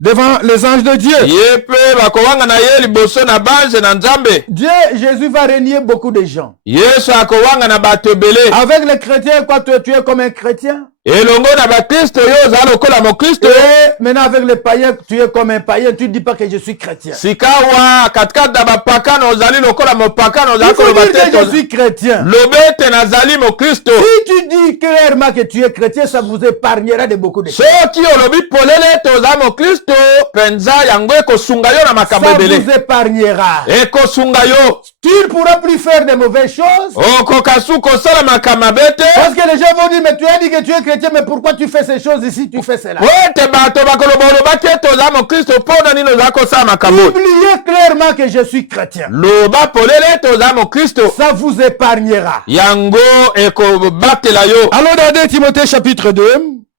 devant les anges de Dieu. ye pe bakowanga na ye liboso na banze na Nzambe. Dieu, Jésus va renier beaucoup de gens. Yesu akowanga na bato ebele. Avec les chrétiens, quoi, tu es comme un chrétien. Elongo na bakristo yo oza lokola mokristo. Et maintenant avec les païens, tu es comme un païen, tu ne dis pas que je suis chrétien. Sikawa katikati na bapakano ozali lokola mopakano Il ozali faut koloba dire te que je suis chrétien. lobete nazali mokristo. Si tu dis clairement que tu es chrétien, ça vous épargnera de beaucoup de choses. Soki olobi polele te oza mokristo penza yango ekosunga yo na makambo Ça ebele. vous épargnera. Ekosunga yo. Tu ne pourras plus faire de mauvaises choses. Okokasu kosala makambo mabe te. Parce que les gens vont dire, mais tu as dit que tu es chrétien, mais pourquoi tu fais ces choses ici, tu fais cela? Wete bato bakoloba olobaki ete oza mokristo mpona nini oza kosala makambo. Oubliez clairement que je suis chrétien. Loba polele ete oza mokristo. Ça vous épargnera. Yango ekobatela yo. Allons dans 2 Timothée chapitre 2.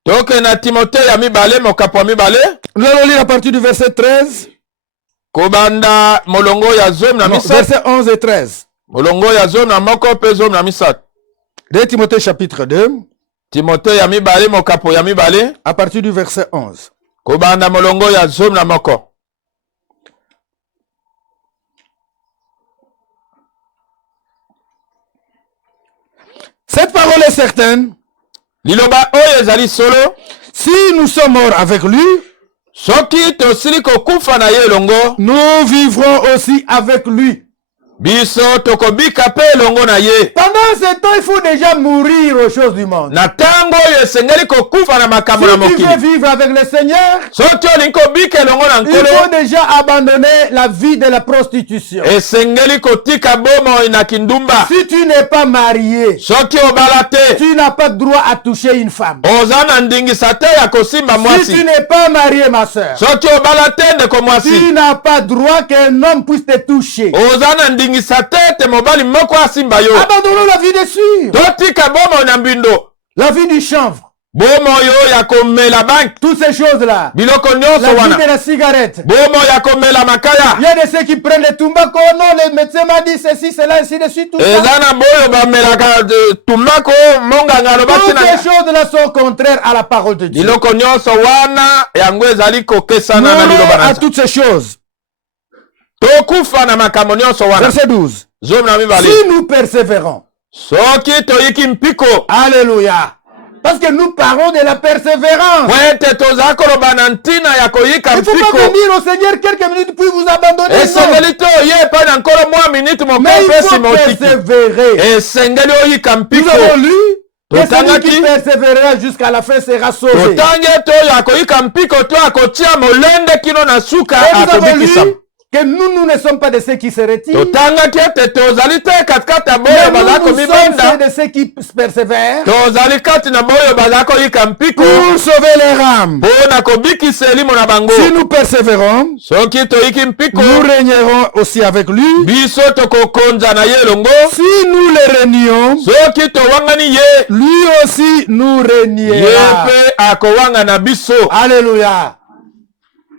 Toke na Timothée ya mibale mokapo ya mibale. Nous allons lire à partir du verset 13. Kobanda molongo ya zomi na Non, misato. verset 11 et 13. Molongo ya zomi na moko mpe zomi na misato. 2 Timothée chapitre 2. Timothée ya mibale mokapo ya mibale. À partir du verset 11. Kobanda molongo ya zomi na moko. Cette parole est certaine. Liloba oyo ezali solo. Si nous sommes morts avec lui, Soki tosili kokufa na ye elongo. nous vivrons aussi avec lui. Biso tokobika pe elongo na ye. Pendant ce temps, il faut déjà mourir aux choses du monde. Na tango oyo esengeli kokufa na makambo na Si tu mokili. veux vivre avec le Seigneur, Soki olingi kobika elongo na il nkolo. faut déjà abandonner la vie de la prostitution. Esengeli kotika bomoi na kindumba. Si tu n'es pas marié, Soki obala te. tu n'as pas droit à toucher une femme. Oza na ndingisa te ya kosimba Si tu mwasi. n'es pas marié, ma soeur, Soki obala te ndeko mwasi. tu n'as pas droit qu'un homme puisse te toucher. Oza na ndingisa te te mobali moko asimba yo. Abandonnons la vie dessus. Totika bomoi na mbindo. La vie du chanvre. Bomoi yo ya komela banki. Toutes ces choses-là. Biloko La nyonso vie wana. de la cigarette. Bomoi ya komela makaya. Il y a de ceux qui prennent le tumbako. Non, le médecin m'a dit ceci, cela, ainsi de suite. Tout ça. Eza na boyo bamelaka tumako monganga alobaki Toutes na ces choses-là sont contraires à la parole de Dieu. biloko nyonso wana yango ezali kokesana na liloba Non na à Nzambe. toutes ces choses. Tokufa na makambo nyonso wana. Verset 12. Zomi na mibale. Si nous persévérons. Soki toyiki mpiko. Alléluia. Parce que nous parlons de la persévérance. Wete toza koloba na ntina ya koyika Il ne faut mpiko. pas venir au Seigneur quelques minutes puis vous abandonner. Non. Esengeli te oye epai na nkolo mwa minute moko Mais il mpe faut nsima otiki. persévérer. Esengeli oyika Nous mpiko. avons lu que celui Totangaki. qui persévérera jusqu'à la fin sera sauvé. Totangi ete oyo akoyika mpiko to akotia molende kino na suka Et nous avons lu akobikisama. que nous ne sommes pas de ceux qui se retirent. Totangaki ete tozali te katikati ya boyo Mais bazala nous sommes komibenda. ceux de ceux qui persévèrent Tozali kati na boyo bazala koyika mpiko pour sauver les âmes. mpona kobikisa elimo na bango. Si nous persévérons, Soki toyiki mpiko nous régnerons aussi avec lui. biso tokokonza na ye elongo. Si nous le régnions, Soki towangani ye lui aussi nous ye régnera. mpe akowanga na biso. Alléluia.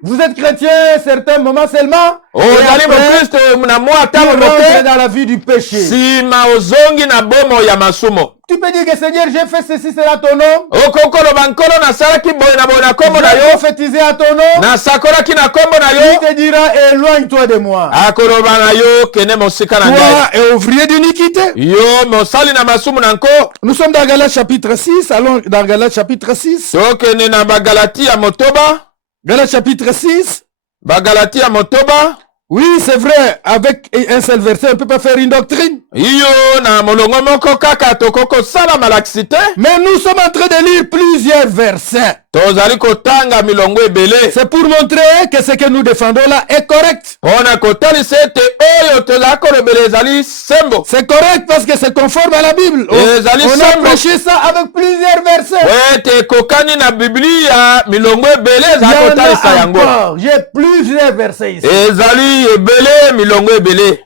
Vous êtes chrétien certains moments seulement. Et ozali après, mokristo na mwa tu ntango rentres moke dans la vie du péché. nsima ozongi na bomo ya masumo. Tu peux dire que Seigneur, j'ai fait ceci, cela à ton nom. okokoloba nkolo nasalaki boye na boye na kombo na J'ai yo prophétisé à ton nom. nasakolaki na kombo na Il yo te dira, éloigne-toi de moi. akoloba na yo kende mosika na ngai. Toi et ouvrier d'iniquité. Yo mosali na masumu na nko. Nous sommes dans Galates chapitre 6. Allons dans Galates chapitre 6. tokende na bagalati ya motoba. Galates chapitre 6. Bagalati ya motoba. Oui, c'est vrai, avec un seul verset, on ne peut pas faire une doctrine. Iyo na molongo moko kaka tokoko sala malakisi te. Mais nous sommes en train de lire plusieurs versets. Tozali kotanga milongo ebele. C'est pour montrer que ce que nous défendons là est correct. Pona kotalisa ete oyo tozali kolobela ezali sembo. C'est correct parce que c'est conforme à la Bible. On a prêché ça avec plusieurs versets. Wete kokani na Biblia milongo ebele Il y ezali en kotalisa a yango. encore. J'ai plusieurs versets ici. Ezali ebele milongo ebele.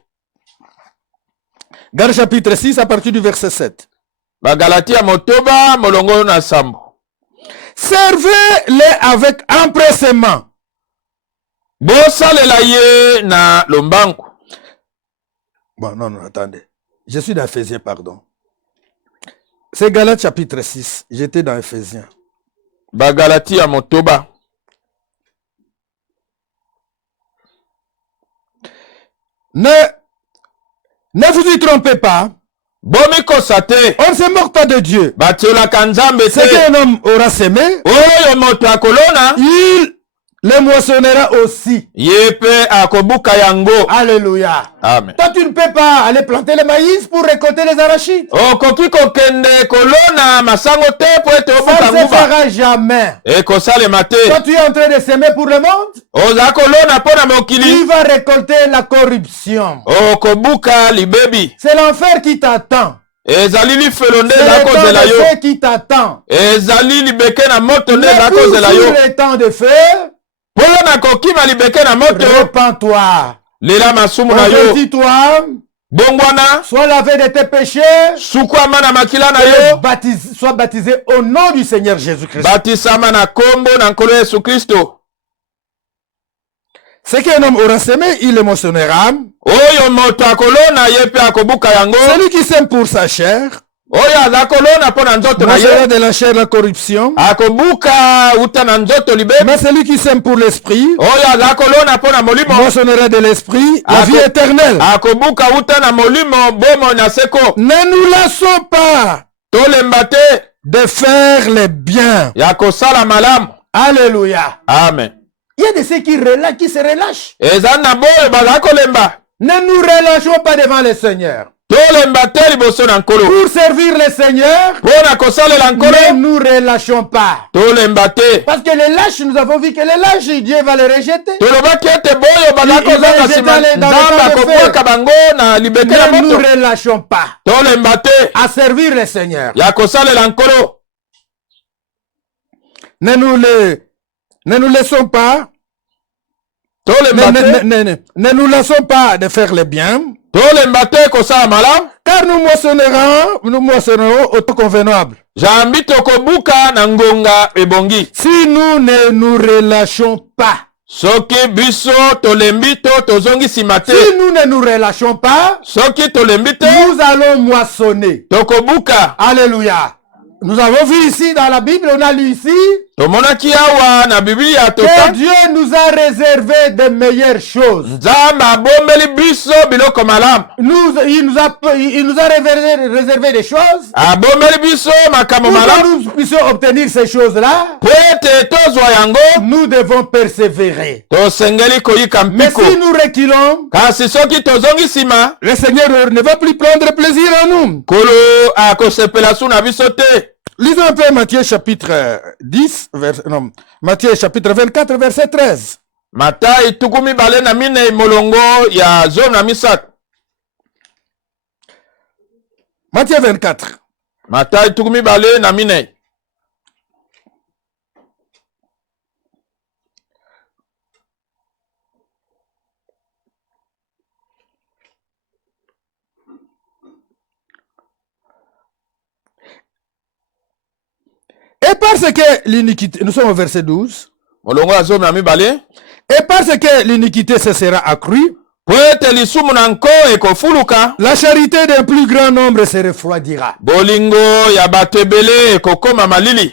Galates chapitre 6 à partir du verset 7. Bagalati ya motoba molongo na sambo. Servez-les avec empressement. bosalela ye na lombangu. Bon, non, attendez. Je suis dans Ephésiens, pardon. C'est Galates chapitre 6. J'étais dans Ephésiens. Bagalati ya motoba. Ne vous y trompez pas. Bomiko sate. On ne se moque pas de Dieu. Batiola kanzambe Ce te. qu'un homme aura semé, Oyo moto akolona. il le moissonnera aussi. Yepe akobuka yango. Alléluia. Amen. Toi, tu ne peux pas aller planter le maïs pour récolter les arachides. Okoki kokende kolona masango te po ete Ça obuka ne se nguba. fera jamais. Ekosalema te. Toi, tu es en train de semer pour le monde. Oza kolona pona Tu mokili. vas récolter la corruption. Okobuka libebi. C'est l'enfer qui t'attend. Ezali lifelo nde C'est eza le temps kozela de yo. feu qui t'attend. Ezali libeke na moto nde eza Mais pour kozela yo. sur le temps de feu, Polo na kokima libeke na moto. repens-toi. Lela masumu na yo. Convertis-toi. Bongwana. Sois lavé de tes péchés. Sukwama na makila na Et yo. sois baptisé au nom du Seigneur Jésus-Christ. Batisama na kombo na nkolo Yesu Kristo. Ce qu'un homme aura semé, il émotionnera. Oyo moto akolona ye pe akobuka yango. Celui qui sème pour sa chair, Oyo aza kolona mpo na nzoto na mangera ye. de la chair la corruption. Akobuka uta na nzoto libe. Mais celui qui sème pour l'esprit, Oyo aza kolona mpo na molimo. moissonnera de l'esprit la Ako- vie éternelle. Akobuka uta na molimo bomo na seko. Ne nous lassons pas Tolemba te de faire le bien. ya kosala malamu. Alléluia. Amen. Il y a de ceux qui se relâchent. Eza na boyo baza kolemba. Ne nous relâchons pas devant le Seigneur. Tolemba te liboso na nkolo. Pour servir le Seigneur, Mpo na kosalela ne nkolo. nous relâchons pas. Tolemba te. Parce que les lâches, nous avons vu que les lâches, Dieu va les rejeter. Tolobaki ete boyo Il baza va kozanga les nsima jeter dans le nzambe temps de akobwaka bango na libeke na Ne nous moto. relâchons pas Tolemba te à servir le Seigneur. ya kosalela nkolo. Ne nous laissons pas, Tolemba te. ne nous lassons pas de faire le bien, Tolemba te kosala malamu. car nous moissonnerons au temps convenable. Jambi tokobuka na ngonga ebongi. Si nous ne nous relâchons pas, Soki biso tolembi to tozongi nsima te. si nous ne nous relâchons pas, Soki tolembi te nous allons moissonner. tokobuka. Alléluia. Nous avons vu ici dans la Bible, on a lu ici, Tomonaki awa na Biblia que tota. Dieu nous a réservé de meilleures choses. Nzambe abombeli biso biloko malamu. Il nous a réservé des choses Abombeli biso makambo pour que malamu. nous puissions obtenir ces choses-là. Po ete tozwa yango. Nous devons persévérer. Tosengeli koyika Mais mpiko. si nous reculons, Kasi soki tozongi nsima, le Seigneur ne va plus prendre plaisir en nous. nkolo akosepela su na biso te. Lisons un peu Matthieu chapitre 10, Matthieu chapitre 24, verset 13. Matayi tuku mibale na minei molongo ya zomi na misato. Matthieu 24. Matayi tuku mibale na minei. Et parce que l'iniquité, nous sommes au verset 12, Molongo ya zomi na mibale. et parce que l'iniquité se sera accrue, Po ete lisumu na nko ekofuluka. la charité d'un plus grand nombre se refroidira. Bolingo ya bato ebele ekokoma malili.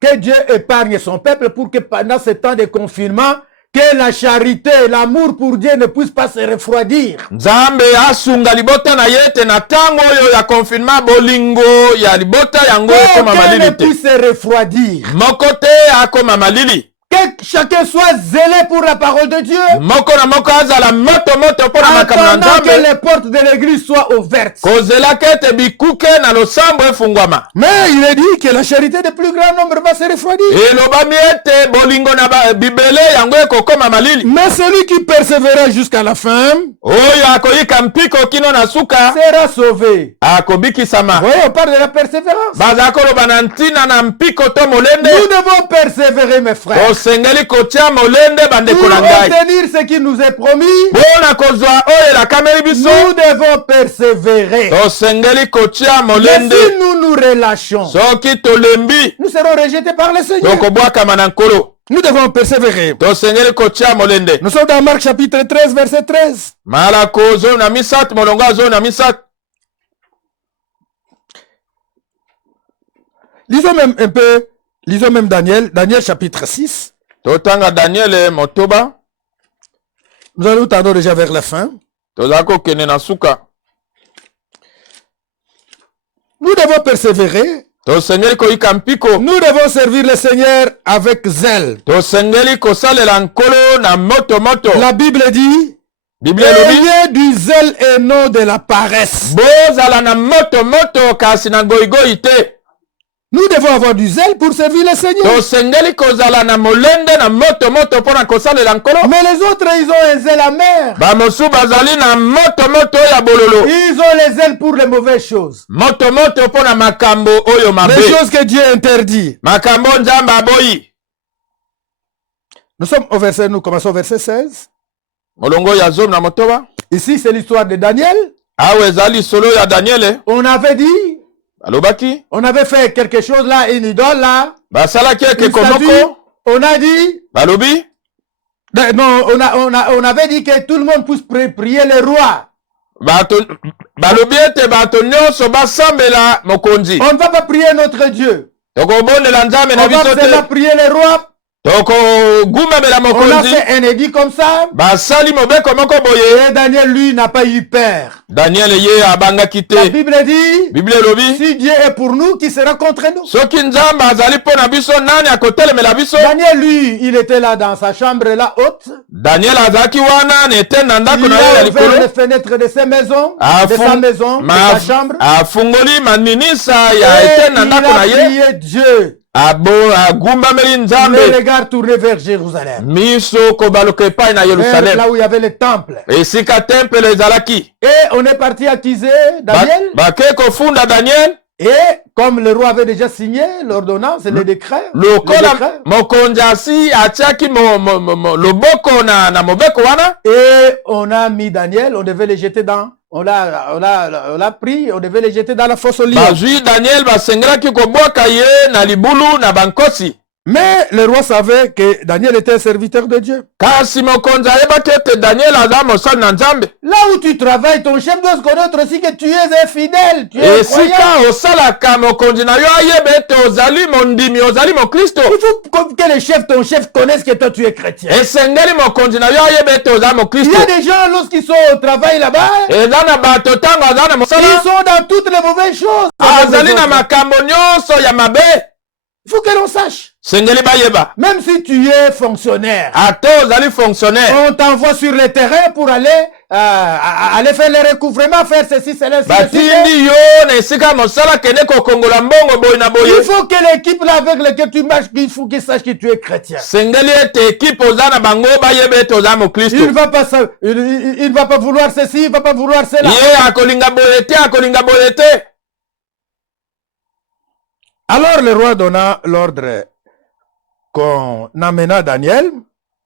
Que Dieu épargne son peuple pour que pendant ce temps de confinement, que la charité, l'amour pour Dieu ne puisse pas se refroidir. Nzambe asunga libota na ye te na ntango oyo ya confinement bolingo ya libota yango ekoma Que ne malili te. puisse se refroidir. Moko te akoma malili. Que chacun soit zélé pour la parole de Dieu. Moko na moko azala moto mpo na makambo na Attendant que Nzambe. les portes de l'église soient ouvertes. Kozelaka ete bikuke na losambo efungwama. Mais il est dit que la charité de plus grand nombre va se refroidir. Elobami ete bolingo na bibele yango ekokoma malili. Mais celui qui persévérera jusqu'à la fin Oyo akoyika mpiko kino na suka sera sauvé. akobikisama. Oui, on parle de la persévérance. Baza koloba na ntina na mpiko to molende. Nous devons persévérer, mes frères. Tosengeli kotia molende Pour bandeko na ngai. obtenir ce qui nous est promis, Mpona kozwa oyo elakameli biso. nous devons persévérer. Tosengeli kotia Mais molende. si nous nous relâchons, Soki tolembi nous serons rejetés par le Seigneur. tokobwakama na nkolo. Nous devons persévérer. tosengeli kotia molende Nous sommes dans Marc chapitre 13, verset 13. malako zo na misatu molongo ya zo na misatu. Lisons même un peu, lisons même Daniel, Daniel chapitre 6. Totanga Daniel motoba Nous allons tardons déjà vers la fin. tozala kokende na suka. Nous devons persévérer. Tosengeli koyika mpiko. Nous devons servir le Seigneur avec zèle. Tosengeli kosalela nkolo na moto moto. La Bible dit, Bible elobi ayez du zèle et non de la paresse. bozala na moto moto kasi na goigoi te. Nous devons avoir du zèle pour servir le Seigneur. Tosengeli kozala na molende na moto moto mpona kosalela nkolo. Mais les autres, ils ont un zèle amer. Bamosu bazali na moto moto ya bololo. Ils ont les zèles pour les mauvaises choses. Moto moto mpona makambo oyo mabe. Les choses que Dieu interdit. Makambo nzambe aboyi. Nous sommes au verset, nous commençons au verset 16. Molongo ya zomu na motoba. Ici, c'est l'histoire de Daniel. Awa ezali solo ya Daniele. On avait dit, Balobaki. on avait fait quelque chose là, une idole là. Basalaki eke Une statue. komoko. On a dit, Balobi. non, on avait dit que tout le monde puisse prier le roi. Balobi ete bato nyonso basambela mokonzi. On ne va pas prier notre Dieu. Tokobondela nzambe na On va biso seulement te. prier le roi. Tokogumamela On a mokonzi. fait un édit comme ça. Basali mobeko moko boye. Et Daniel, lui, n'a pas eu peur. Daniel ye abangaki La te. Bible dit, Bible elobi. si Dieu est pour nous, qui sera contre nous? Soki nzambe azali mpo na biso nani akotelemela biso. Daniel, lui, il était là dans sa chambre là haute. Daniel azalaki wana na ete na ndako Il na ye ya a ouvert les likolo. fenêtres de sa maison, de sa maison, de sa chambre. Afungoli maninisa ya Et ete na il ndako a na ye. prié Dieu. Agumbameli Les nzambe. regards tournés vers Jérusalem. Miso kobaluka epai na Vers Yerusalem. là où il y avait le temple. Esika temple ezalaki. Et on est parti accuser Daniel. Bake kofunda Daniel. Et comme le roi avait déjà signé l'ordonnance et le décret, Lokola mokonzi asi atiaki loboko na mobeko wana. et on a mis Daniel, on devait le jeter dans, on l'a pris, on devait le jeter dans la fosse aux lions. Bazwi Daniel basengelaki kobwaka ye na libulu na bankosi. Mais le roi savait que Daniel était un serviteur de Dieu. Kasi mokonzi ayebaki ete Daniel aza mosali na nzambe. Là où tu travailles, ton chef doit se connaître aussi que tu es infidèle, tu es croyant. Esika osalaka mokonzi na yo ayeba ete ozali mondimi ozali mokristo. Il faut que le chef, ton chef connaisse que toi tu es chrétien. Esengeli mokonzi na yo ayeba ete oza Il mokristo. y a des gens lorsqu'ils sont au travail là-bas, Eza na bato ntango aza na ils mosala sont dans toutes les mauvaises choses. azali na makambo nyonso ya mabe. Il faut que l'on sache. Sengeli bayeba. Même si tu es fonctionnaire, Ate ozali fonctionnaire. on t'envoie sur le terrain pour aller faire le recouvrement, faire ceci, cela, cela. Batindi yo na esika mosala kende kokongola mbongo boye na boye. Il faut que l'équipe là avec laquelle tu marches, il faut qu'ils sachent que tu es chrétien. Sengeli ete ekipe oza na bango bayeba ete oza mokristo. Il ne va pas vouloir ceci, il ne va pas vouloir cela. Ye akolinga boye te akolinga boye te. Alors le roi donna l'ordre qu'on amena Daniel,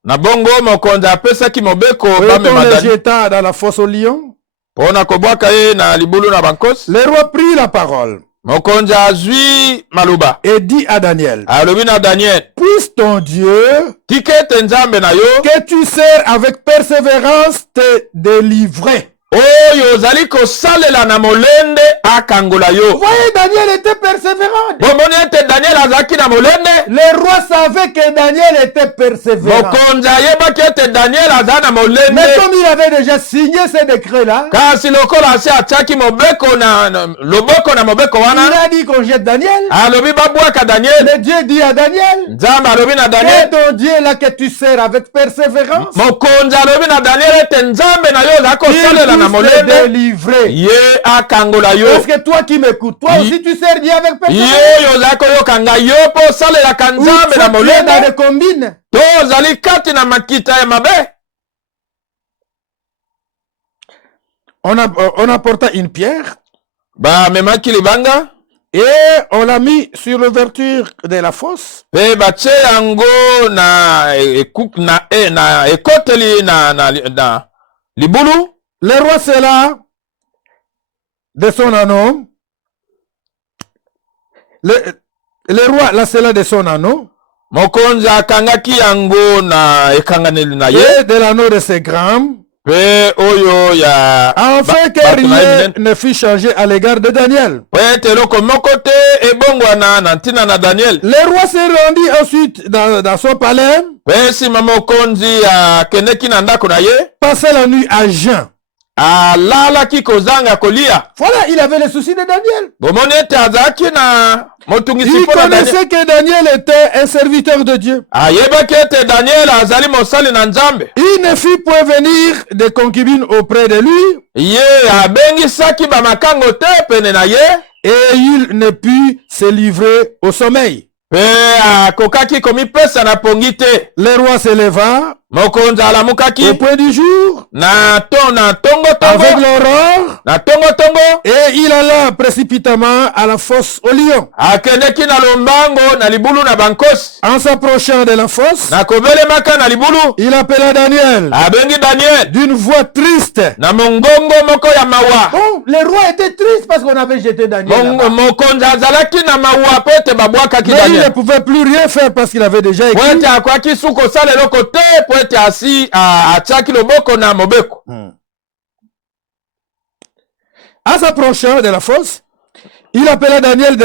Na bongo mokonzi apesaki mobeko et on bamema le Daniel jeta dans la fosse aux lions. mpona kobwaka ye na libulu na bankosi. Le roi prit la parole Mokonzi azwi maloba et dit à Daniel, alobi na Daniel, puisse ton Dieu tika ete nzambe na yo que tu sers avec persévérance te délivrer. oyo ozali kosalela na molende akangola yo. Vous voyez, Daniel était persévérant. Bomoni ete Daniel azalaki na molende. Le roi savait que Daniel était persévérant. Mokonzi ayebaki ete Daniel aza na Mais molende. comme il avait déjà signé ce décret-là, Kasi lokola asi atiaki mobeko na loboko na mobeko il wana a dit qu'on jette Daniel. alobi babwaka Daniel. Le Dieu dit à Daniel, Nzambe alobi na c'est Daniel. ton Dieu là que tu sers avec persévérance. Mokonzi alobi na Daniel ete nzambe na yo ozali kosalela na Il puisse te molende délivrer. ye akangola yo. Parce que toi qui m'écoutes, toi aussi tu sers Dieu avec Ye persévérance. oyo ozali koyoka ngai yo mpo osalelaka Ou nzambe na tu es dans des molende combines. to ozali kati na makita ya mabe. On apporta une pierre Bamemaki libanga et on l'a mis sur l'ouverture de la fosse. mpe batie yango na ekoteli na libulu. Le roi scella de son anneau. Le roi la scella de son anneau. mokonzi akangaki yango na ekanganeli na ye et de l'anneau de ses grammes, pe oyo ya afin que rien ne fût changé à l'égard de Daniel. po ete eloko moko te ebongwana na ntina na Daniel. Le roi s'est rendu ensuite dans son palais, Pe nsima mokonzi akendeki na ndako na ye passait la nuit à jeun. alalaki kozanga kolia. Voilà, il avait le souci de Daniel. Bomoni ete azalaki na motungisi Il mpo na Daniel. connaissait que Daniel était un serviteur de Dieu. Ayebaki ete Daniel azali mosali na Nzambe. Il ne fit point venir des concubines auprès de lui, Ye abengisaki bamakango te pene na ye et il ne put se livrer au sommeil. pe akokaki komipesa na pongi te. Le roi se leva Mokonzi au alamukaki point du jour, na tongo avec l'aurore, na tongo et il alla précipitamment à la fosse au lion. akendeki na lombango na libulu na bankosi. En s'approchant de la fosse, Na kobelemaka na libulu il appela Daniel abengi Daniel d'une voix triste. na mongongo moko ya mawa. Bon, le roi était triste parce qu'on avait jeté Daniel là-bas. Mokonzi azalaki na mawa po ete babwakaki Mais il ne Daniel. pouvait plus rien faire parce qu'il avait déjà Po écrit. ete akwaki su kosala eloko te po ete asi atiaki loboko na mobeko. En s'approchant de la fosse, il appela Daniel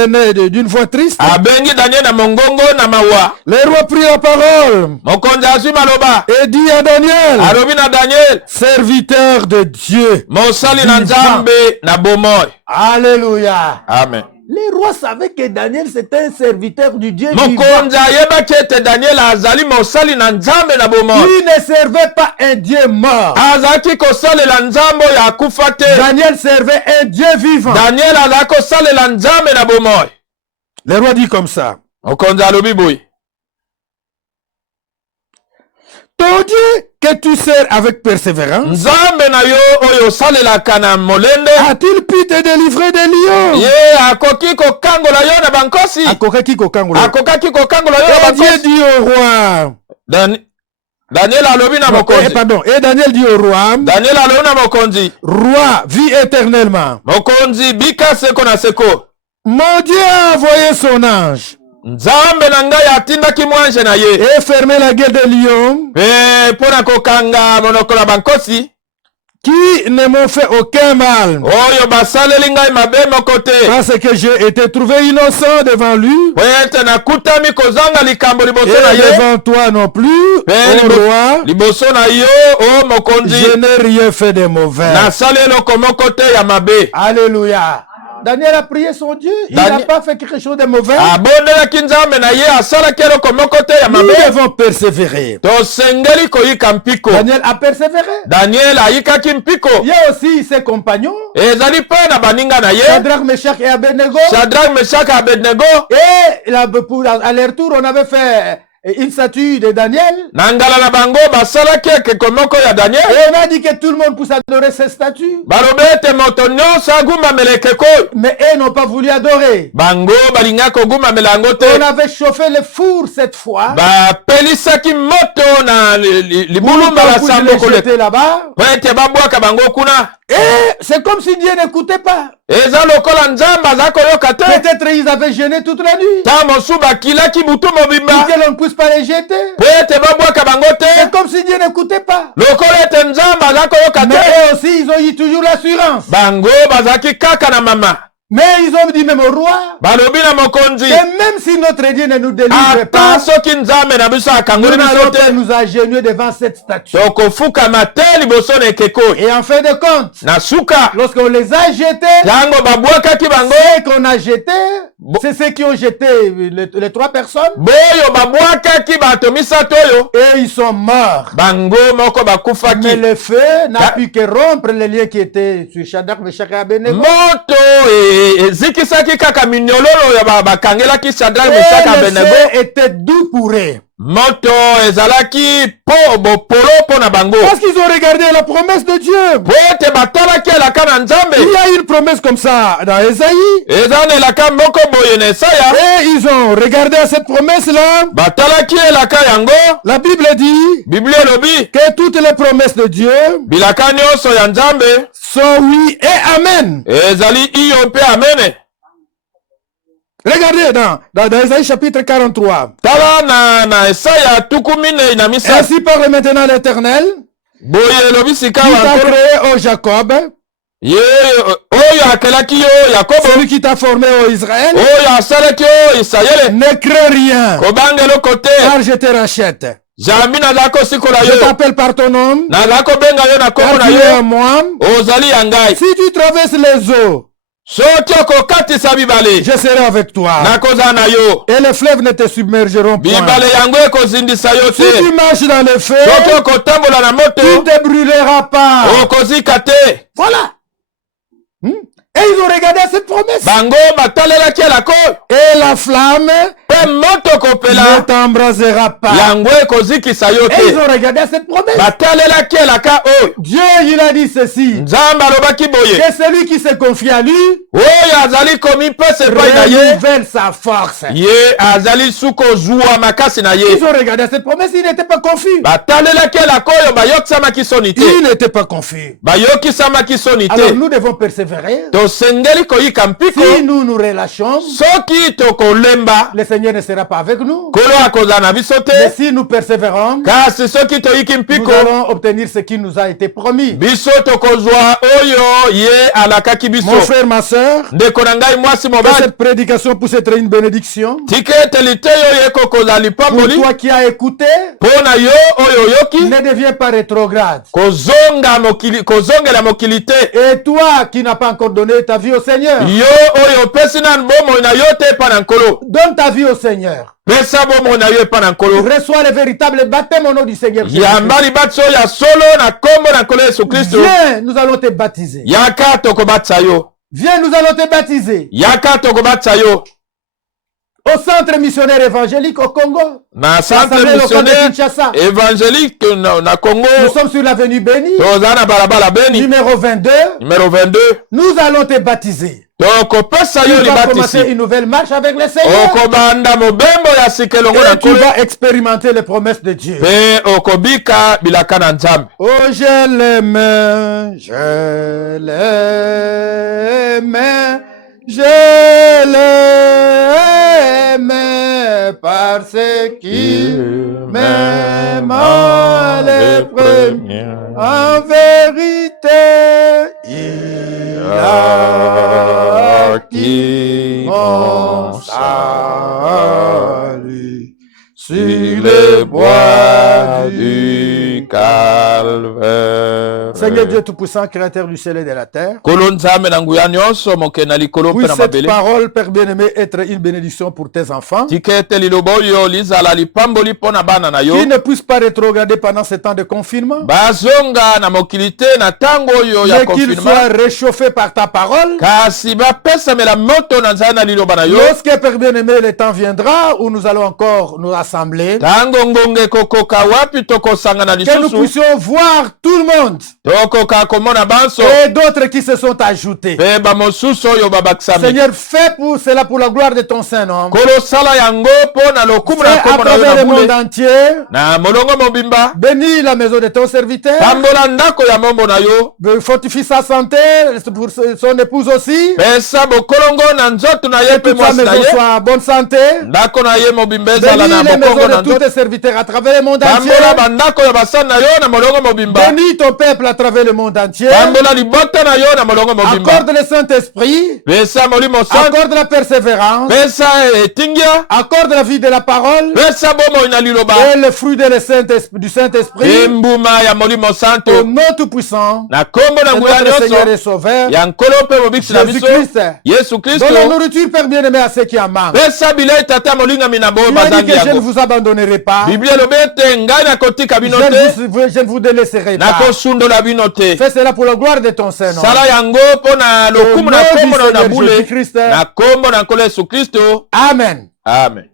d'une voix triste. Abengi Daniel na mongongo na mawa. Le roi prit la parole Mokonzi azwi maloba et dit à Daniel, alobi na Daniel, serviteur de Dieu. mosali na Nzambe na bomoi. Alléluia. Amen. Les rois savaient que Daniel c'était un serviteur du Dieu vivant. Mokonzi ayebaki ete Daniel azali mosali na Nzambe na bomoi. Il ne servait pas un Dieu mort. Azalaki kosalela Nzambe oyo akufa te. Daniel servait un Dieu vivant. Daniel azalaki kosalela Nzambe na bomoi. Le roi dit comme ça, Mokonzi alobi boye, ton Dieu que tu sers avec persévérance, Nzambe na yo oyo osalelaka na molende a-t-il pu te délivrer des lions? ye akoki kokangola yo na bankosi. Akokaki kokangola. Akokaki kokangola yo na Et Dieu bankosi. dit au roi, Daniel alobi na mokonzi. pardon, et Daniel dit au roi, Daniel alobi na mokonzi. roi, vis éternellement. Mokonzi bika seko na seko. Mon Dieu a envoyé son ange Nzambe na ngai atindaki mwanje na ye et fermé la gueule des lions pe mpo na kokanga monoko na bankosi qui ne m'ont fait aucun mal. oyo basaleli ngai mabe moko te Parce que j'ai été trouvé innocent devant lui po ete nakutami kozanga likambo liboso na et ye devant toi non plus, pe ô roi. liboso na yo o mokonzi Je n'ai rien fait de mauvais. nasali eloko moko te ya mabe. Alléluia. Daniel a prié son Dieu. Il n'a pas fait quelque chose de mauvais. Abondelaki Nzambe na ye asalaki eloko moko te ya Nous mabe. devons persévérer. Tosengeli koyika mpiko. Daniel a persévéré. Daniel ayikaki mpiko. Il y a aussi ses compagnons, Ezali mpe na baninga na ye Shadrach, Meshach et Abednego. Shadrach, Meshach, Abednego. Et là, pour aller-retour, on avait fait une statue de Daniel. Na ngala na bango basalaki ekeko moko ya Daniel. Et on a dit que tout le monde puisse adorer cette statue. Balobi ete moto nyonso agumbamela ekeko oyo. Mais eux n'ont pas voulu adorer. Bango balingaki kogumbamela yango te. On avait chauffé le four cette fois. Bapelisaki moto na libulumba Pour la qu'on sambo puisse les koleka. jeter là-bas. Po ete babwaka bango kuna. Et c'est comme si Dieu n'écoutait pas. Eza lokola Nzambe aza koyoka te. Peut-être ils avaient gêné toute la nuit. Ta mosu bakilaki butu mobimba. Pour que l'on ne puisse pas les jeter. Po ete babwaka bango C'est te. comme si Dieu n'écoutait pas. Lokola ete Nzambe aza koyoka Mais te. eux aussi, ils ont eu toujours l'assurance. Bango bazalaki kaka na mama. Mais ils ont dit même au roi, Balobi na mokonzi. et même si notre Dieu ne nous délivre pas, Ata soki Nzambe na biso nous akangoli biso n'allons pas te. nous agenouiller devant cette statue. Tokofukama te liboso na ekeko oyo. Et en fin de compte, Na suka. lorsqu'on les a jetés, Tango babwakaki bango. ceux qu'on a jetés, c'est ceux qui ont jeté les trois personnes, Boyo babwakaki bato misato oyo. et ils sont morts. Bango moko Mais bakufaki. le feu n'a pu que rompre les liens qui étaient sur Shadrach, Meshach et Abednego. Moto ezikisaki kaka minyololo oyo bakangelaki Shadrach, Et Meshach, le Abednego. feu était doux pour eux. Moto ezalaki bopolo mpo na bango. Parce qu'ils ont regardé la promesse de Dieu. Po ete batalaki elaka na Nzambe. Il y a une promesse comme ça dans Esaïe. Eza na elaka moko boye na Esaya. Et ils ont regardé à cette promesse-là. Batalaki elaka yango. La Bible dit Biblia elobi que toutes les promesses de Dieu bilaka nyonso ya Nzambe sont oui et amen. ezali iyo mpe amene. Regardez dans Isaïe chapitre 43. Tala na Esaya tukumine na misa. Ainsi parle maintenant l'Éternel, Boye lobi sika qui t'a wa créé, ô Jacob, Ye oyo akelaki yo Yakobo. celui qui t'a formé, ô Israël. Oyo asalaki yo Isayele. Ne crains rien, Kobangelo kote. car je te rachète. Jambi nazako sikola Je yo. t'appelle par ton nom, Nazako benga yo na kombo car na tu es à yo. moi. Ozali yangai. Si tu traverses les eaux, Soki okokatisa bibale. je serai avec toi. Nakoza na yo. Et les fleuves ne te submergeront point. Bibale yango ekozindisa yo Si te. tu marches dans le feu, Soki okotambola na tu moto. ne te brûleras pas. Okozika te. Voilà. Et ils ont regardé cette promesse. Bango batalelaki elako. Et la flamme Pe moto ne kopela. t'embrasera pas. Yango ekozikisa yo Et ils te. ont regardé cette promesse. Batalelaki elaka oyo. Dieu, il a dit ceci. Nzambe alobaki boye. Que celui qui se confie à lui Oyo azali komi pese epai na ye. renouvelle sa force. Ye azali suko ozwa makasi na ye. Ils ont regardé cette promesse, ils n'étaient pas confus. Batalelaki elaka oyo bayokisamaki soni te. Ils n'étaient pas confus. Bayokisamaki soni Alors te. nous devons persévérer. Tosengeli koyika mpiko. Si nous nous relâchons, Soki tokolemba. le Seigneur ne sera pas avec nous. Kolo akozala na biso Mais te. si nous persévérons, Kasi soki toyiki mpiko. nous allons obtenir ce qui nous a été promis. Biso tokozwa oyo ye alakaki biso. Mon frère, ma soeur, Ndeko na ngai mwasi que mobali. cette prédication puisse être une bénédiction Tika ete liteyo ye kokozala pour lipamboli. toi qui as écouté. Mpo na yo oyo oyoki. Ne deviens pas rétrograde. Kozongela mokili te. Et toi qui n'as pas encore donné ta vie au Seigneur, Yo oyo opesi nanu bomoi na yo te epai na nkolo. donne ta vie au Seigneur. Pesa bomoi na yo epai na nkolo. Reçois le véritable baptême au nom du Seigneur Jésus. Yamba libatisa oyo ya solo na kombo na nkolo Yesu Kristo. Viens, nous allons te baptiser. Yaka tokobatisa yo. Viens, nous allons te baptiser. Yaka tokobatisa yo. Au centre missionnaire évangélique au Congo. Na centre L'Assemblée locale de missionnaire Kinshasa. évangélique na Congo. Nous sommes sur l'avenue Béni, Toza na balabala Beni. numéro 22. Numéro 22. Nous allons te baptiser. Tokopesa yo Tu vas commencer libatisi. une nouvelle marche avec le Seigneur. Okobanda mobembo ya sika elongo na Et tu nkolo. vas expérimenter les promesses de Dieu. Mpe okobika bilaka na Nzambe. Oh, je l'aime, je l'aime, je l'aime parce qu'il m'aime le premier. En vérité, il a acquis mon salut sur le bois du calvaire. Seigneur Dieu Tout-Puissant, Créateur du ciel et de la terre, Nkolo Nzambe na nguya nyonso moke na likolo mpe puisse na cette mabele. parole, Père bien-aimé, être une bénédiction pour tes enfants, Tika ete liloba oyo lizala lipamboli mpo na bana na yo. qui ne puissent pas rétrograder pendant ce temps de confinement, Bazonga na mokili te na ntango oyo ya mais qu'ils confinement. soient réchauffés par ta parole. Kasi bapesamela moto na nzala na liloba na yo. Lorsque, Père bien-aimé, le temps viendra où nous allons encore nous rassembler, Ntango ngonga ekokoka wapi tokosangana que nous lisusu. puissions voir tout le monde Tokoka komona banso. et d'autres qui se sont ajoutés. Mpe bamosusu oyo babakisami. Seigneur, fais pour cela pour la gloire de ton Saint-Nom. Kolo sala yango mpo na lokumu Fais na à kombo na yo travers na le monde bule. entier. Na molongo mobimba. Bénis la maison de ton serviteur. Pambola ndako ya mombo na yo. Fortifie sa santé, pour son épouse aussi. Pesa bokolongo na nzoto na ye Que mpe toute sa mwasi na maison ye. soit en bonne santé. Ndako na ye mobimba ezala Bénis na les bokongo maisons na de tous nzoto. tes serviteurs à travers le monde entier. Pambola bandako ya basani na yo na molongo mobimba. Bénis ton peuple à travers le monde entier. Pambola libota na yo na molongo mobimba. Accorde le Saint-Esprit. Pesa molimo santo. Accorde la persévérance. Pesa etingia. Accorde la vie de la parole. Pesa bomoi na liloba. Et le fruit du Saint-Esprit. Embuma ya molimo Au santo. nom tout-puissant. Na kombo na De nguya notre Seigneur et nyonso. Sauveur. Ya nkolo mpe mobikisi na biso. Jésus-Christ. Yesu Kristo. Donne la nourriture, Père bien-aimé, à ceux qui en manquent. Pesa bilei tata molingami na boyo Tu as dit bazangi que je ne yango. vous abandonnerai pas. Biblia elobi ete ngai nakotika bino te. Je ne vous délaisserai pas. nakosundola bino te. Fais cela pour la gloire de ton Saint-Nom. Sala yango mpo na lokumu na Au nom kombo du na yo na Seigneur bule Jésus-Christ. na kombo na nkolo Yesu Kristo. Amen. Amen.